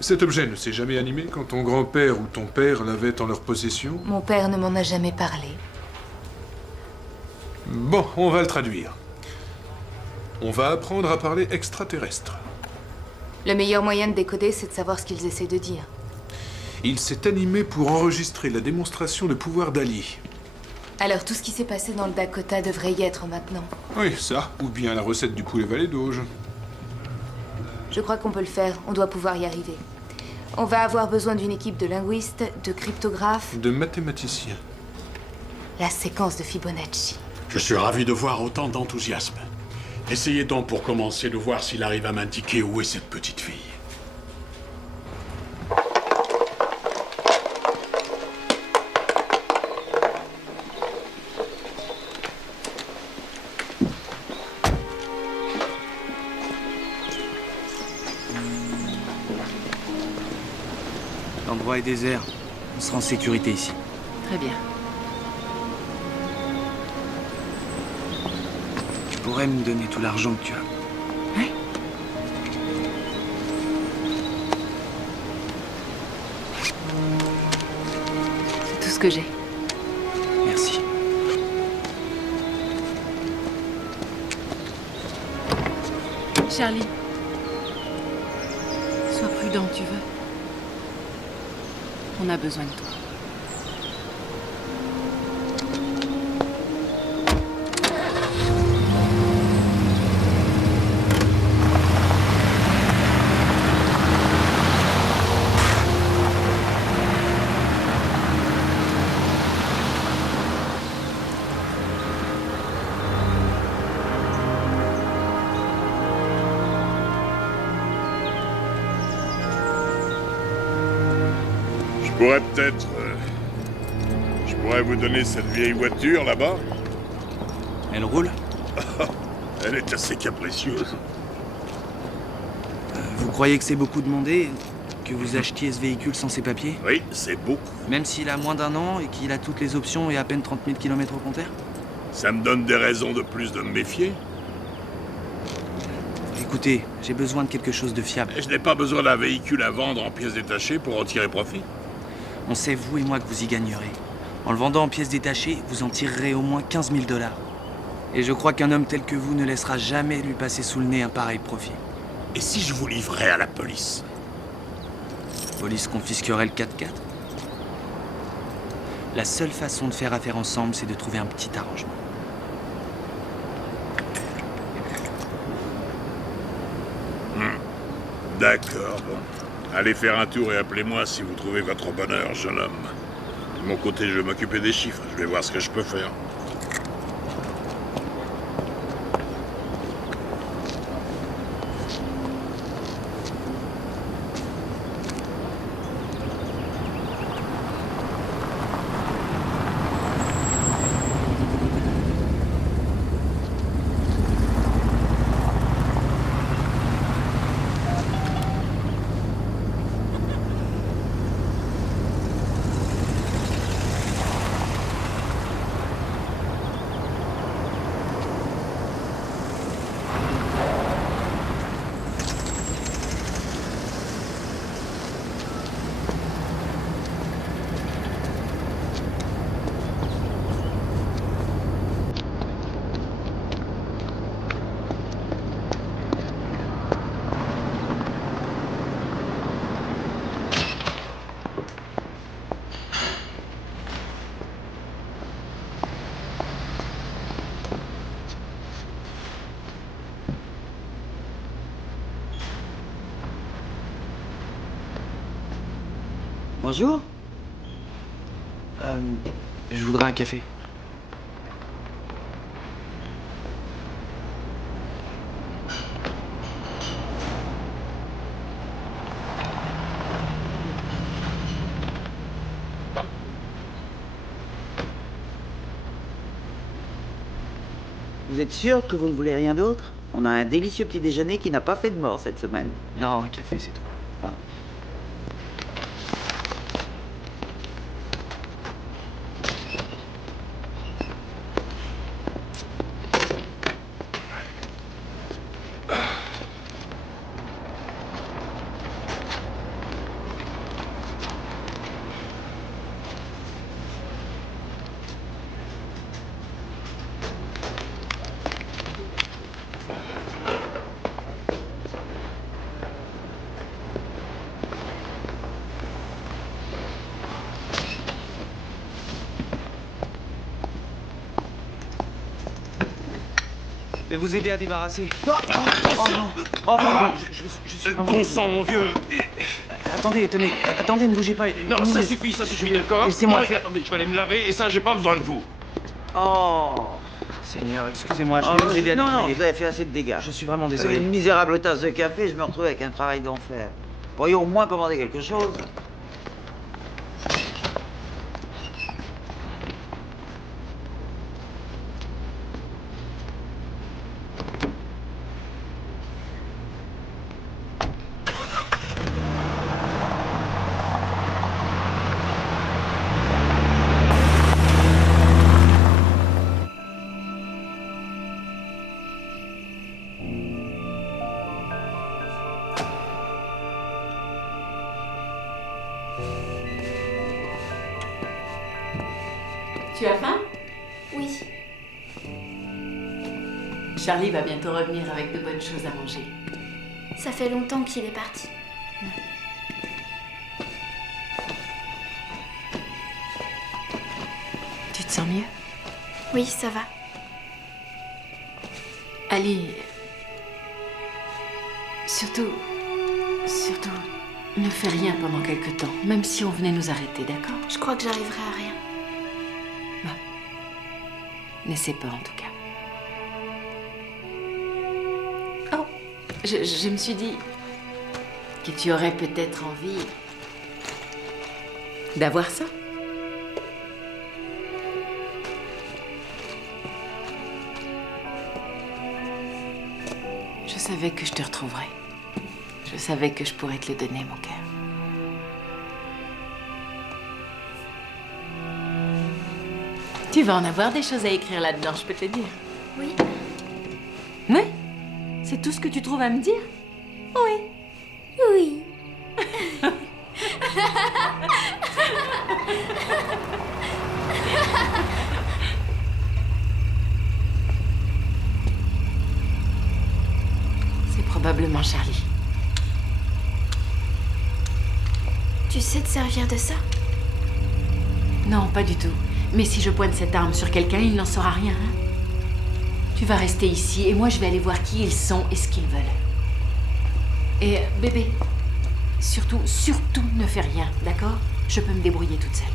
cet objet ne s'est jamais animé quand ton grand-père ou ton père l'avaient en leur possession? Mon père ne m'en a jamais parlé. Bon, on va le traduire. On va apprendre à parler extraterrestre. Le meilleur moyen de décoder, c'est de savoir ce qu'ils essaient de dire. Il s'est animé pour enregistrer la démonstration de pouvoir d'Ali. Alors tout ce qui s'est passé dans le Dakota devrait y être maintenant. Oui, ça, ou bien la recette du poulet Valet d'Auge. Je crois qu'on peut le faire, on doit pouvoir y arriver. On va avoir besoin d'une équipe de linguistes, de cryptographes... De mathématiciens. La séquence de Fibonacci. Je suis ravi de voir autant d'enthousiasme. Essayez donc pour commencer de voir s'il arrive à m'indiquer où est cette petite fille. L'endroit est désert. On sera en sécurité ici. Très bien. Tu pourrais me donner tout l'argent que tu as. Oui. C'est tout ce que j'ai. Merci. Charlie. Sois prudent, tu veux. On a besoin de toi. Je pourrais vous donner cette vieille voiture là-bas. Elle roule? Elle est assez capricieuse. Vous croyez que c'est beaucoup demandé que vous achetiez ce véhicule sans ses papiers? Oui, c'est beaucoup. Même s'il a moins d'1 an et qu'il a toutes les options et à peine 30 000 km au compteur? Ça me donne des raisons de plus de me méfier. Écoutez, j'ai besoin de quelque chose de fiable. Je n'ai pas besoin d'un véhicule à vendre en pièces détachées pour en tirer profit. On sait, vous et moi, que vous y gagnerez. En le vendant en pièces détachées, vous en tirerez au moins 15 000 $. Et je crois qu'un homme tel que vous ne laissera jamais lui passer sous le nez un pareil profit. Et si je vous livrais à la police? La police confisquerait le 4x4? La seule façon de faire affaire ensemble, c'est de trouver un petit arrangement. D'accord, bon. Allez faire un tour et appelez-moi si vous trouvez votre bonheur, jeune homme. De mon côté, je vais m'occuper des chiffres. Je vais voir ce que je peux faire. Bonjour. Je voudrais un café. Vous êtes sûr que vous ne voulez rien d'autre? On a un délicieux petit déjeuner qui n'a pas fait de mort cette semaine. Non, un café, c'est tout. Ah. Je vais vous aider à débarrasser. Oh non. Oh non. Je suis bon sang, mon vieux. Attendez, tenez. Attendez, ne bougez pas. Non, ça suffit, d'accord? Laissez-moi faire. Attendez, je vais aller me laver et ça, j'ai pas besoin de vous. Oh. Seigneur, excusez-moi, je vais vous aider à Non, nettoyer. vous avez fait assez de dégâts. Je suis vraiment désolé. Une misérable tasse de café, je me retrouve avec un travail d'enfer. Pourriez au moins commander quelque chose? Tu as faim? Oui. Charlie va bientôt revenir avec de bonnes choses à manger. Ça fait longtemps qu'il est parti. Tu te sens mieux? Oui, ça va. Ali, surtout, ne fais rien pendant quelque temps, même si on venait nous arrêter, d'accord? Je crois que j'arriverai à rien. N'essaie pas, en tout cas. Oh, je me suis dit que tu aurais peut-être envie d'avoir ça. Je savais que je te retrouverais. Je savais que je pourrais te le donner, mon cœur. Tu vas en avoir des choses à écrire là-dedans, je peux te le dire. Oui. Oui? C'est tout ce que tu trouves à me dire? Oui. Oui. C'est probablement Charlie. Tu sais te servir de ça? Non, pas du tout. Mais si je pointe cette arme sur quelqu'un, il n'en saura rien. Hein? Tu vas rester ici et moi je vais aller voir qui ils sont et ce qu'ils veulent. Et bébé, surtout ne fais rien, d'accord? Je peux me débrouiller toute seule.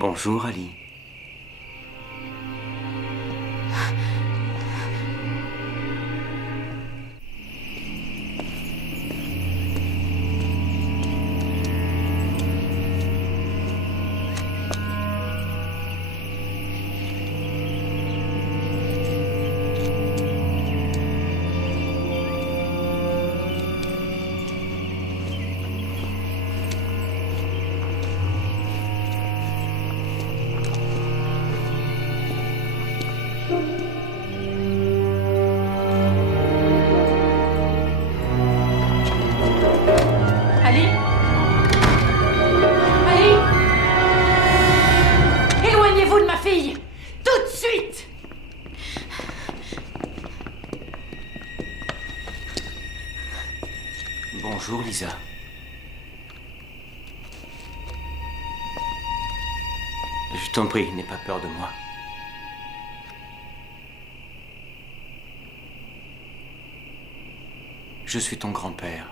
Bonjour, Ali. Bonjour, Lisa. Je t'en prie, n'aie pas peur de moi. Je suis ton grand-père.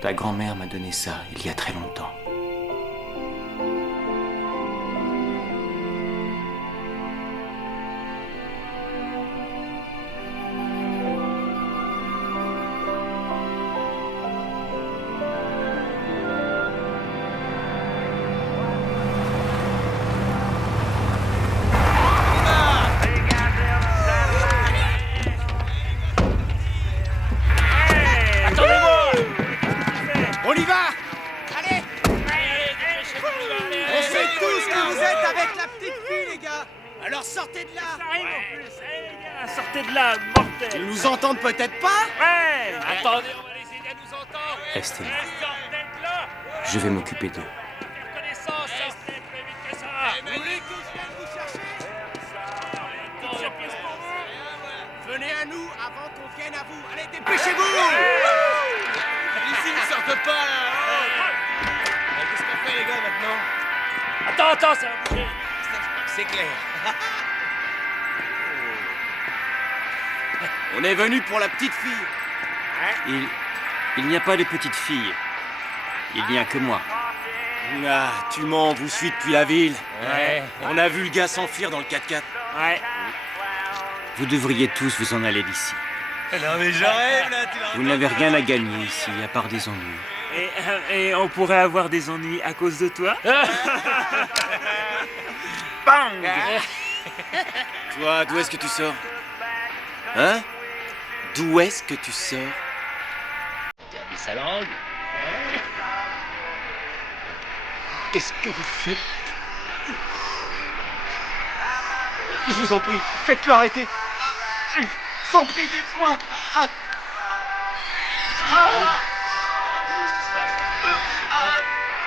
Ta grand-mère m'a donné ça il y a très longtemps. Peut-être pas? Ouais! Attendez, on va les aider à nous entendre! Restez là. Je vais m'occuper d'eux. Reconnaissance, sortez plus vite que ça! Vous voulez que je vienne vous chercher? Petite surprise pour vous! Venez à nous avant qu'on vienne à vous! Allez, dépêchez-vous! Ici, ils sortent pas, là! Qu'est-ce qu'on fait, les gars, maintenant? Attends, ça va bouger! C'est clair! On est venu pour la petite fille. Il n'y a pas de petite fille. Il n'y a que moi. Ah, tu mens, on vous suit depuis la ville. Ouais. On a vu le gars s'enfuir dans le 4x4. Ouais. Vous devriez tous vous en aller d'ici. Non mais je rêve là, Vous n'avez rien à gagner ici, à part des ennuis. Et on pourrait avoir des ennuis à cause de toi? Bang! Toi, d'où est-ce que tu sors? Hein? D'où est-ce que tu sors? sa langue. Qu'est-ce que vous faites? Je vous en prie, faites-le arrêter. Je vous en prie, dites-moi.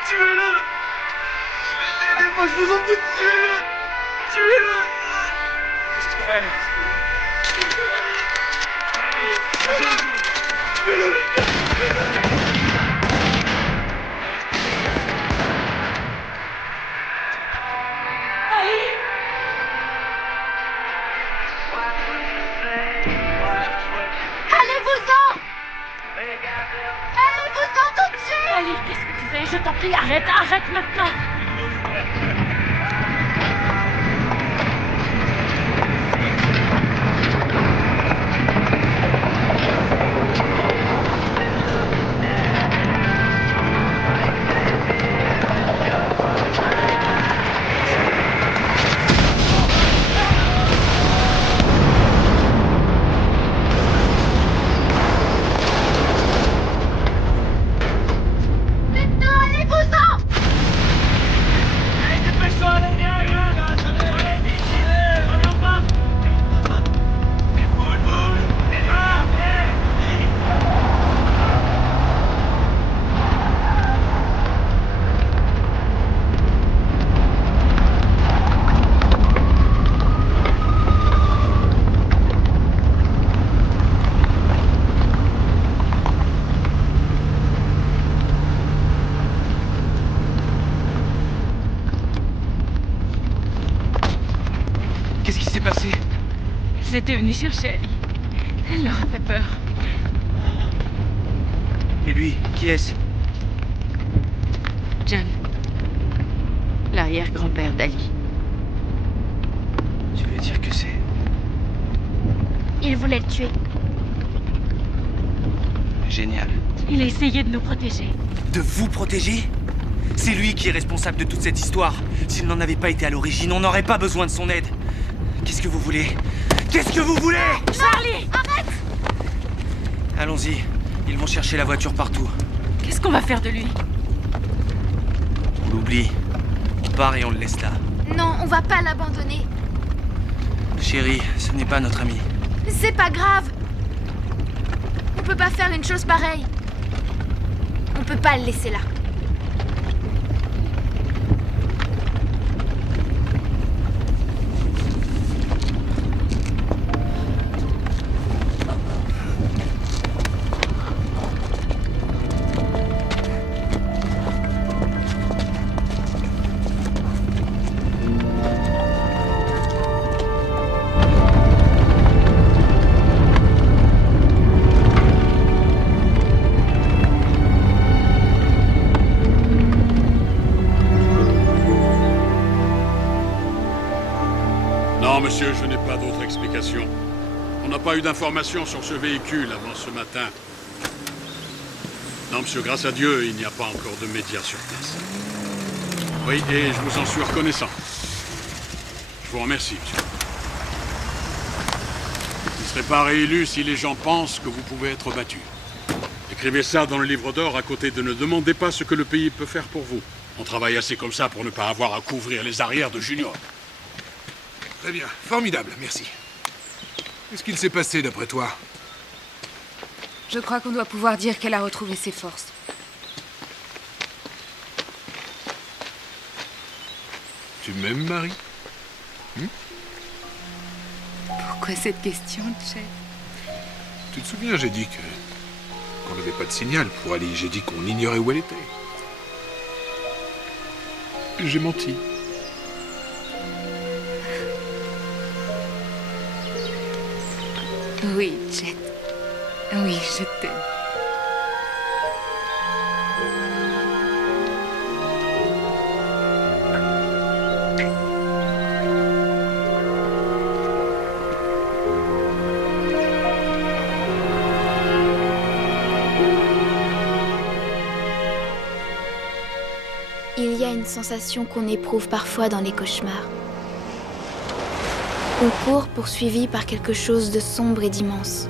Tuez-le. Aidez-moi, je vous en prie, tuez-le. Tuez-le. Allez-vous-en! Allez-vous-en tout de suite! Ali, qu'est-ce que tu fais? Je t'en prie, arrête, arrête maintenant! Ils étaient venus chercher Ali. Elle leur a fait peur. Et lui, qui est-ce? John. L'arrière-grand-père d'Ali. Tu veux dire que c'est... Il voulait le tuer. Génial. Il a essayé de nous protéger. De vous protéger? C'est lui qui est responsable de toute cette histoire. S'il n'en avait pas été à l'origine, on n'aurait pas besoin de son aide. Qu'est-ce que vous voulez? Qu'est-ce que vous voulez? Charlie, arrête! Allons-y. Ils vont chercher la voiture partout. Qu'est-ce qu'on va faire de lui? On l'oublie. On part et on le laisse là. Non, on va pas l'abandonner. Chérie, ce n'est pas notre ami. C'est pas grave. On peut pas faire une chose pareille. On peut pas le laisser là. Non, monsieur, je n'ai pas d'autre explication. On n'a pas eu d'informations sur ce véhicule avant ce matin. Non, monsieur, grâce à Dieu, il n'y a pas encore de médias sur place. Oui, et je vous en suis reconnaissant. Je vous remercie, monsieur. Vous ne serez pas réélu si les gens pensent que vous pouvez être battu. Écrivez ça dans le livre d'or à côté de ne demandez pas ce que le pays peut faire pour vous. On travaille assez comme ça pour ne pas avoir à couvrir les arrières de Junior. Très bien, formidable, merci. Qu'est-ce qu'il s'est passé d'après toi? Je crois qu'on doit pouvoir dire qu'elle a retrouvé ses forces. Tu m'aimes, Marie? Pourquoi cette question, Chet? Tu te souviens, j'ai dit qu'on n'avait pas de signal pour Ali. J'ai dit qu'on ignorait où elle était. J'ai menti. Oui, Chet. Oui, je t'aime. Il y a une sensation qu'on éprouve parfois dans les cauchemars. On court poursuivi par quelque chose de sombre et d'immense.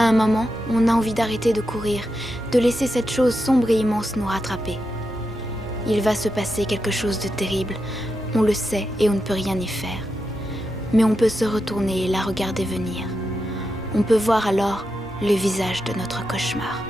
À un moment, on a envie d'arrêter de courir, de laisser cette chose sombre et immense nous rattraper. Il va se passer quelque chose de terrible, on le sait et on ne peut rien y faire. Mais on peut se retourner et la regarder venir. On peut voir alors le visage de notre cauchemar.